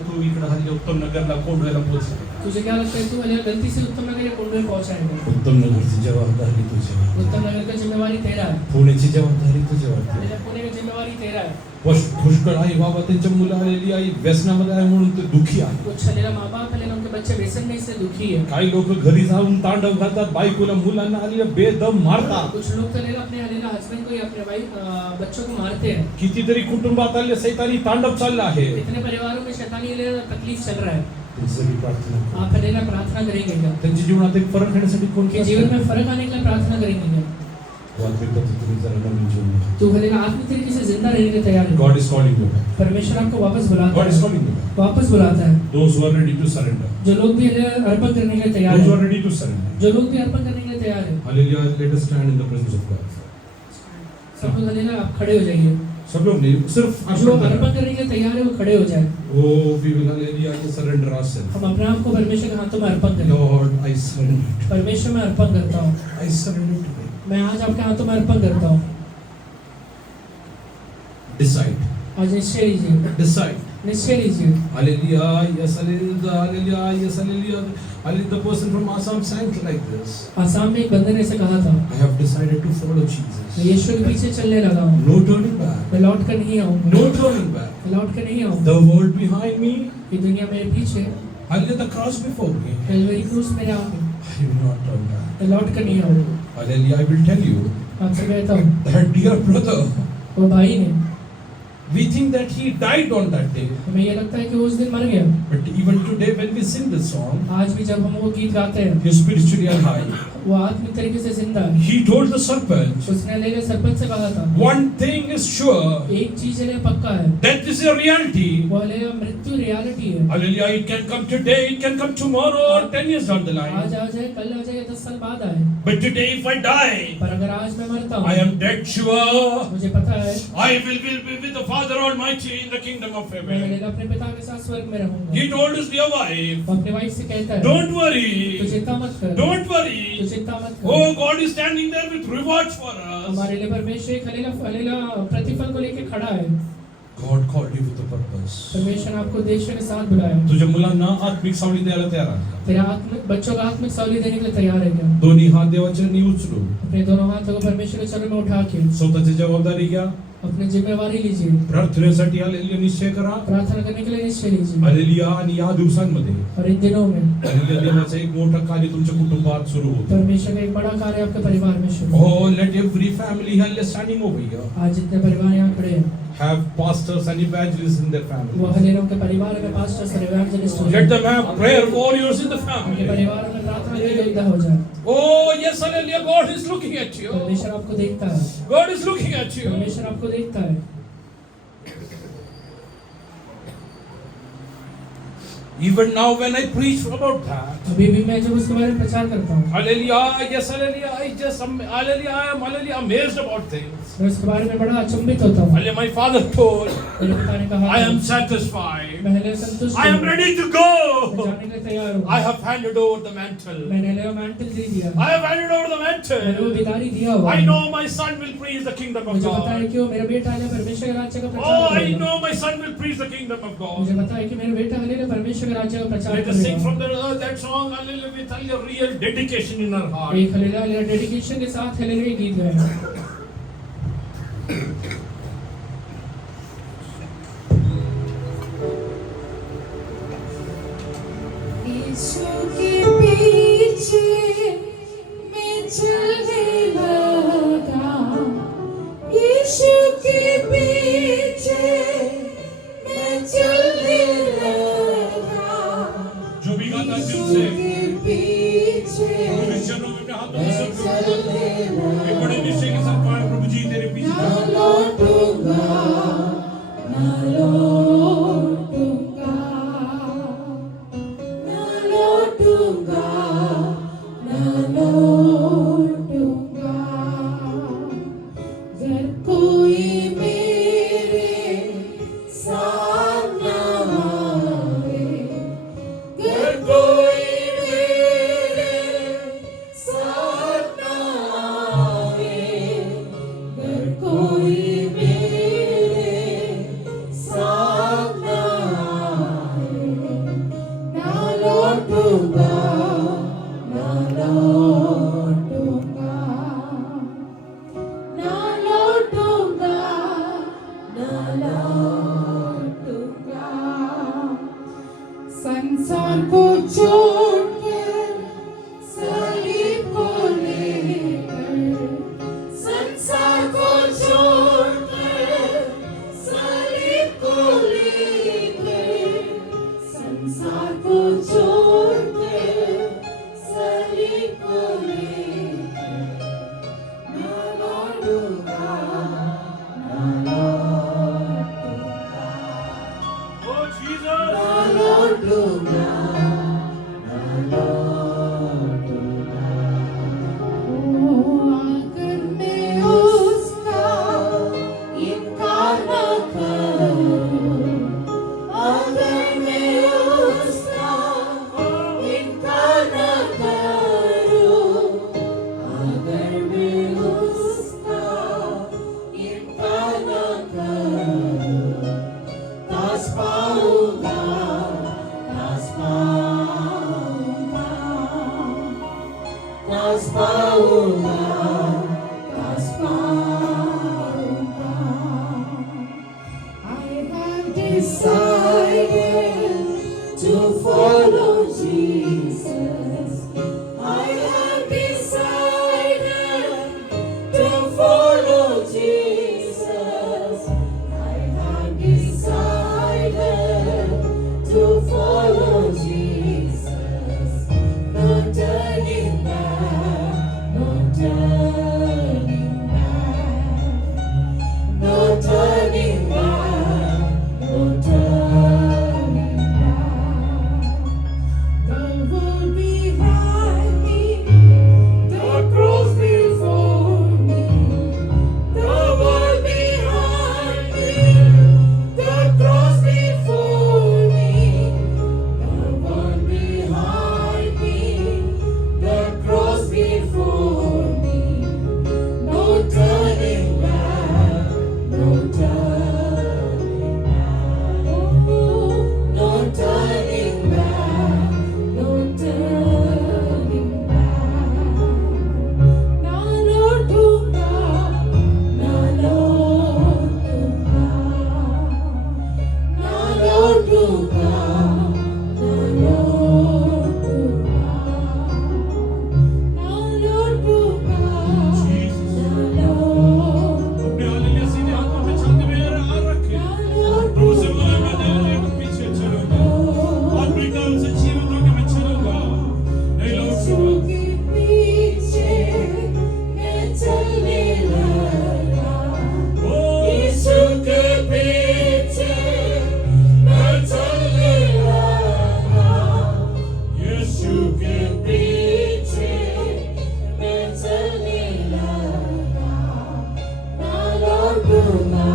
तू इकडे हालेलुया उत्तम नगरला कोंडव्याला पोहोचला. तुझे क्या लगता है तू हलेला गलती से उत्तम नगर या कोंडवे पहुंचाएगा? उत्तम नगरची जबाबदारी तुझी, उत्तम नगर का जिम्मेवारी तेरा है। पुण्याची जबाबदारी तुझ्यावरती. हलेला पुणे की जिम्मेवारी तेरा है। पुष्कळ आई बाबा त्यांच्या मुलं आलेली आई व्यसनामध्ये आहे म्हणून ते दुःखी आहे. कुछ हलेला माँ बाप हलेला उनके बच्चे व्यसन में इससे दुखी है। काही लोक घरी जाऊन तांडव घालतात, बायकोला मुलांना आलेल्या बेदम मारतात. कुछ लोग तो हलेला अपने हलेला हस्बैंड को या अपने बच्चों को मारते हैं। कितीतरी कुटुंबात आले सैतानी तांडव चाललं आहे. इतने परिवारों में शैतानी हलेला तकलीफ चल रहा है। तुझी प्रार्थना कर. आप हलेला प्रार्थना करेंगे क्या? त्यांच्या जीवनात एक फरक आणण्यासाठी कोण उनके जीवन में फर्क आने के लिए प्रार्थना करेंगे क्या? तुम्ही जरा नवीन जीवन जगा. तू हलेला आत्मिक तरीके से जिंदा रहने के तैयार है। God is calling you. परमेश्वर आपको वापस बुलाता God is है। calling you. वापस बुलाता है। Those who are ready to surrender. जो लोग भी हलेला अर्पण करने के लिए तैयार Those who are है। ready to surrender. जो लोग भी अर्पण करने के लिए तैयार है। Hallelujah. Let us stand in the presence of God. सब लोग हलेला आप खड़े हो जाइए। सब लोग नहीं, सिर्फ जो अर्पण अर्पण करना. करने के लिए तैयार है वो खड़े हो जाए। Oh, we will hallelujah surrender ourselves. हम अपने आप को परमेश्वर के हाथों में अर्पण करें। Lord, I surrender. परमेश्वर में अर्पण करता हूँ। I surrender to you. मैं आज आपके हाथों में अर्पण करता हूँ। Decide. आज निश्चय लीजिए। Decide. निश्चय लीजिए। Hallelujah. Yes, hallelujah. Hallelujah. Yes, hallelujah. Hallelujah. The person from Assam sang like this. Assam में एक बंदे ने ऐसे कहा था, I have decided to follow मैं Jesus. यीशु के पीछे चलने लगा हूँ। No turning back. मैं लौट कर नहीं आऊँगा। No turning back. मैं लौट कर नहीं आऊँगा। The world behind me. ये दुनिया मेरे पीछे, Hallelujah. The cross before me. Calvary क्रूस मेरे आगे, I will not turn back. मैं लौट कर नहीं आऊँगा। Hallelujah. I will tell you आपसे कहता हूँ, that dear brother, वो भाई ने, we think that he died on that day. हमें ये लगता है कि वो उस दिन मर गया। But even today when we sing this song, आज भी जब हम वो गीत गाते हैं, he is spiritually alive. वो आत्मिक तरीके से जिंदा है। He told the serpent, उसने लेके सरपंच से कहा था, one thing is sure, एक चीज है पक्का है, death is a reality. वो हलेला मृत्यु रियलिटी है। Hallelujah. It can come today, it can come tomorrow, or 10 years down the आज line. आ जाए, कल आ जाए, 10 साल बाद आए। But today if I die, पर अगर आज मैं मरता I हूँ, am dead sure. मुझे पता है I will be with the Father Almighty in the kingdom of मैं heaven. हलेला अपने पिता के साथ स्वर्ग में रहूंगा। He told his dear wife, वो अपने वाइफ से कहता है, don't तू worry, चिंता मत कर, don't तू worry. चिंता मत कर। Oh, God is standing there with rewards for us. हमारे लिए परमेश्वर एक हलेला प्रतिफल को लेके खड़ा है। God called you with a purpose. परमेश्वर ने आपको उद्देश्य के साथ बुलाया। तुझ्या मुलांना आत्मिक सावली द्यायला तयार आहे का? तेरा आत्मिक बच्चों का आत्मिक सावली देने के लिए तैयार है क्या? दोन्ही हात देवाच्या नी उचलून अपने दोनों हाथों को परमेश्वर के चरणों में उठा के स्वतःची जबाबदारी घ्या. अपनी जिम्मेवारी लीजिए। प्रार्थनेसाठी हालेलुया निश्चय करा. प्रार्थना करने के लिए निश्चय लीजिए। हालेलुया. आणि या दिवसांमध्ये और इन दिनों में हालेलुया देवाचं एक मोठं कार्य तुमच्या कुटुंबात सुरू होतं. परमेश्वर का एक बड़ा कार्य आपके परिवार में शुरू। Oh, let every family hallelujah standing over here आज जितने परिवार यहाँ खड़े हैं, have pastors and evangelists in their वो family. हलेलों के परिवार में पास्टर्स और इवेंजलिस्ट हो Let जाए। them have prayer warriors in the उनके family. परिवार में प्रार्थना के योद्धा हो जाए। Oh, yes, hallelujah. God is looking at you. परमेश्वर आपको देखता है। God is looking at you. परमेश्वर आपको देखता है। Even now, when I preach about that, अभी भी मैं जब उसके बारे में प्रचार करता हूँ, hallelujah, yes, hallelujah, hallelujah, I am hallelujah amazed about things. मैं उसके बारे में बड़ा अचंभित होता हूँ। Hallelujah, my father told, मेरे पिता ने कहा, I am satisfied. मैं हलेला संतुष्ट I am हूँ। ready to मैं go. जाने के लिए तैयार हूँ। I have handed over the mantle. मैंने हलेला मैंटल दे दिया। I have handed over the मैंने वो mantle. बिदारी दिया हुआ I है। know my son will preach the kingdom of मुझे पता है God. कि वो मेरा बेटा है परमेश्वर के राज्य का Oh, प्रचार I करेगा। know my son will preach the kingdom of मुझे God. पता है कि मेरा बेटा हलेला परमेश्वर के राज्य का प्रचार Let us sing करेगा। from that song, hallelujah, with a real dedication in our heart. एक हलेला डेडिकेशन के साथ हलेला गीत गाया। यीशु के पीछे मैं चलने लगा, यीशु के पीछे मैं चलने लगा, जो भी गाता दिल यीशु से के पीछे मेरे चरणों में अपने हाथों मैं में सब चलने एक बड़े निश्चय के साथ प्रभु जी तेरे पीछे लगा। अगर मैं उसका इनकार न करूं, अगर मैं उसका इनकार न करूं, अगर मैं उसका इनकार न करूं, दास पाऊंगा, दास पाऊंगा, दास पाऊंगा, दास पाऊंगा। I have decided to follow Jesus. I have decided to follow Jesus. I have decided to follow Jesus. No turning back, no turning back, no turning back, no turning back. The world behind me, the cross before me, the world behind me, the cross before me, the world behind me, the cross before me. No turning back, no turning back, no turning back, no turning back. Na luttunga, na luttunga, na luttunga, na luttunga, na luttunga, na अपने हालेलुया सीधे हाथों में छाती में हाथ रखें। प्रभु से बोले मैं तेरे पीछे चलूंगा, आत्मिक तरह से जीवित होकर मैं चलूंगा, नहीं यीशु लौटूंगा। के पीछे मैं चलने लगा, यीशु के पीछे मैं चलने लगा, यीशु के पीछे मैं चलने लगा। ना लौटूंगा,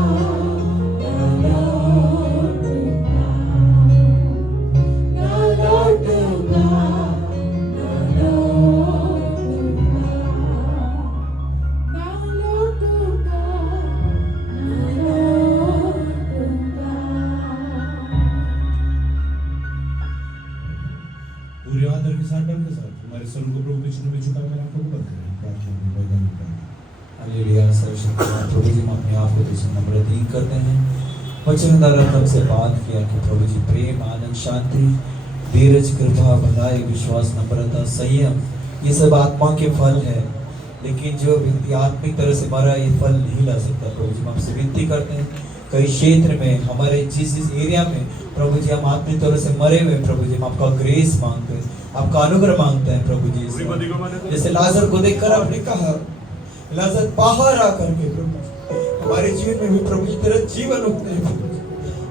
ना लौटूंगा, ना लौटूंगा, ना लौटूंगा, ना लौटूंगा, ना लौटूंगा। पूरे आदर के साथ डर के साथ हमारे सर को प्रभु के चरणों में झुकाकर आंखों को बंद करें, प्रार्थना में वरदान पाएं। हालेलुया। सर्वशक्तिमान प्रभु जी, हम अपने आप को तुझसे नम्रता करते हैं। वचन द्वारा हमसे बात किया कि प्रभु जी प्रेम, आनंद, शांति, धीरज, कृपा, भलाई, विश्वास, नम्रता, संयम, ये सब आत्मा के फल है। लेकिन जो व्यक्ति आत्मिक तरह से मरा ये फल नहीं ला सकता। प्रभु जी हम आपसे विनती करते हैं, कई क्षेत्र में हमारे जिस एरिया में प्रभु जी हम आत्मिक तरह से मरे हुए, प्रभु जी हम आपका ग्रेस मांगते हैं, आपका अनुग्रह मांगते हैं प्रभु जी। जैसे लाजर को देखकर आपने कहा, लाजर बाहर आकर के प्रभु हमारे जीवन में भी प्रभु जी तेरा जीवन उतरे, प्रभु जी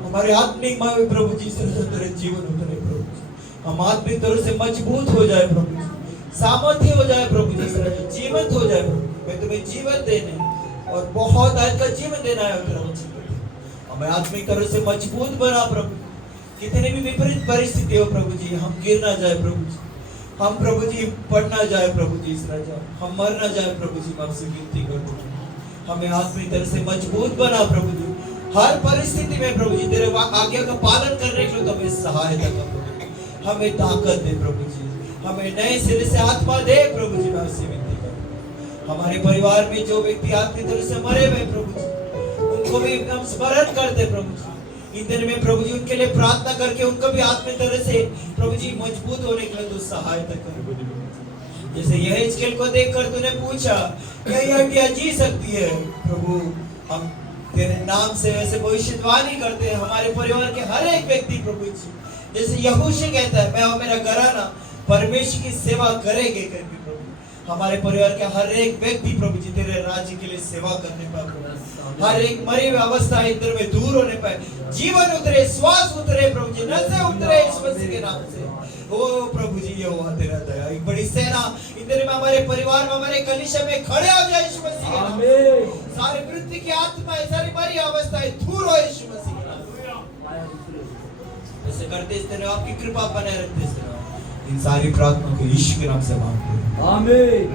हमारे आत्मिक माँ में प्रभु जी तेरा जीवन उतरे, प्रभु जी हम आत्मिक तरह से मजबूत हो जाए, प्रभु जी सामर्थ्य हो जाए, प्रभु जी जीवंत हो जाए। प्रभु मैं तुम्हें जीवन देने और बहुत आज का जीवन देना है प्रभु जी। हमें आत्मिक तरह से मजबूत बना प्रभु, कितने भी विपरीत परिस्थिति हो प्रभु जी हम गिर ना जाए प्रभु जी, हम प्रभु जी पढ़ ना जाए प्रभु जी इस राजा, हम मर ना जाए प्रभु जी। मैं आपसे विनती करता हूँ हमें आत्मिक तरह से मजबूत बना प्रभु जी, हर परिस्थिति में प्रभु जी तेरे आज्ञा का पालन करने के लिए तो हमें सहायता कर, हमें ताकत दे प्रभु जी, हमें नए सिरे से आत्मा दे प्रभु जी। मैं आपसे विनती करता हूँ हमारे परिवार में जो व्यक्ति आत्मिक तरह से मरे हुए प्रभु जी उनको भी हम स्मरण करते प्रभु जी। इन दिन में प्रभु जी उनके लिए प्रार्थना करके उनको भी आत्मिक तरह से प्रभु जी मजबूत होने के लिए तू सहायता कर। जैसे यहेजकेल को देखकर तूने पूछा क्या यह हड्डियां जी सकती है, प्रभु हम तेरे नाम से वैसे भविष्यवाणी करते हैं हमारे परिवार के हर एक व्यक्ति प्रभु जी। जैसे यहोशू कहता है मैं और मेरा घराना परमेश्वर की सेवा करेंगे करके प्रभु हमारे परिवार के हर एक व्यक्ति प्रभु जी तेरे राज्य के लिए सेवा करने पाए प्रभु। हर एक मरी हुई अवस्था इधर में दूर होने पाए, जीवन उतरे, श्वास उतरे प्रभु जी, नसें उतरे यीशु मसीह के नाम से। ओ प्रभु जी ये हुआ तेरा दया, एक बड़ी सेना इधर में हमारे परिवार में, हमारे कलीसिया में खड़े हो जाए यीशु मसीह के नाम से। सारी मृत्यु की आत्माएं, सारी मरी अवस्थाएं दूर हो यीशु मसीह के नाम से। ऐसे करते इस तरह आपकी कृपा बने रखते इस तरह इन सारी प्रार्थनाओं को यीशु के नाम से मांगते हैं। आमीन।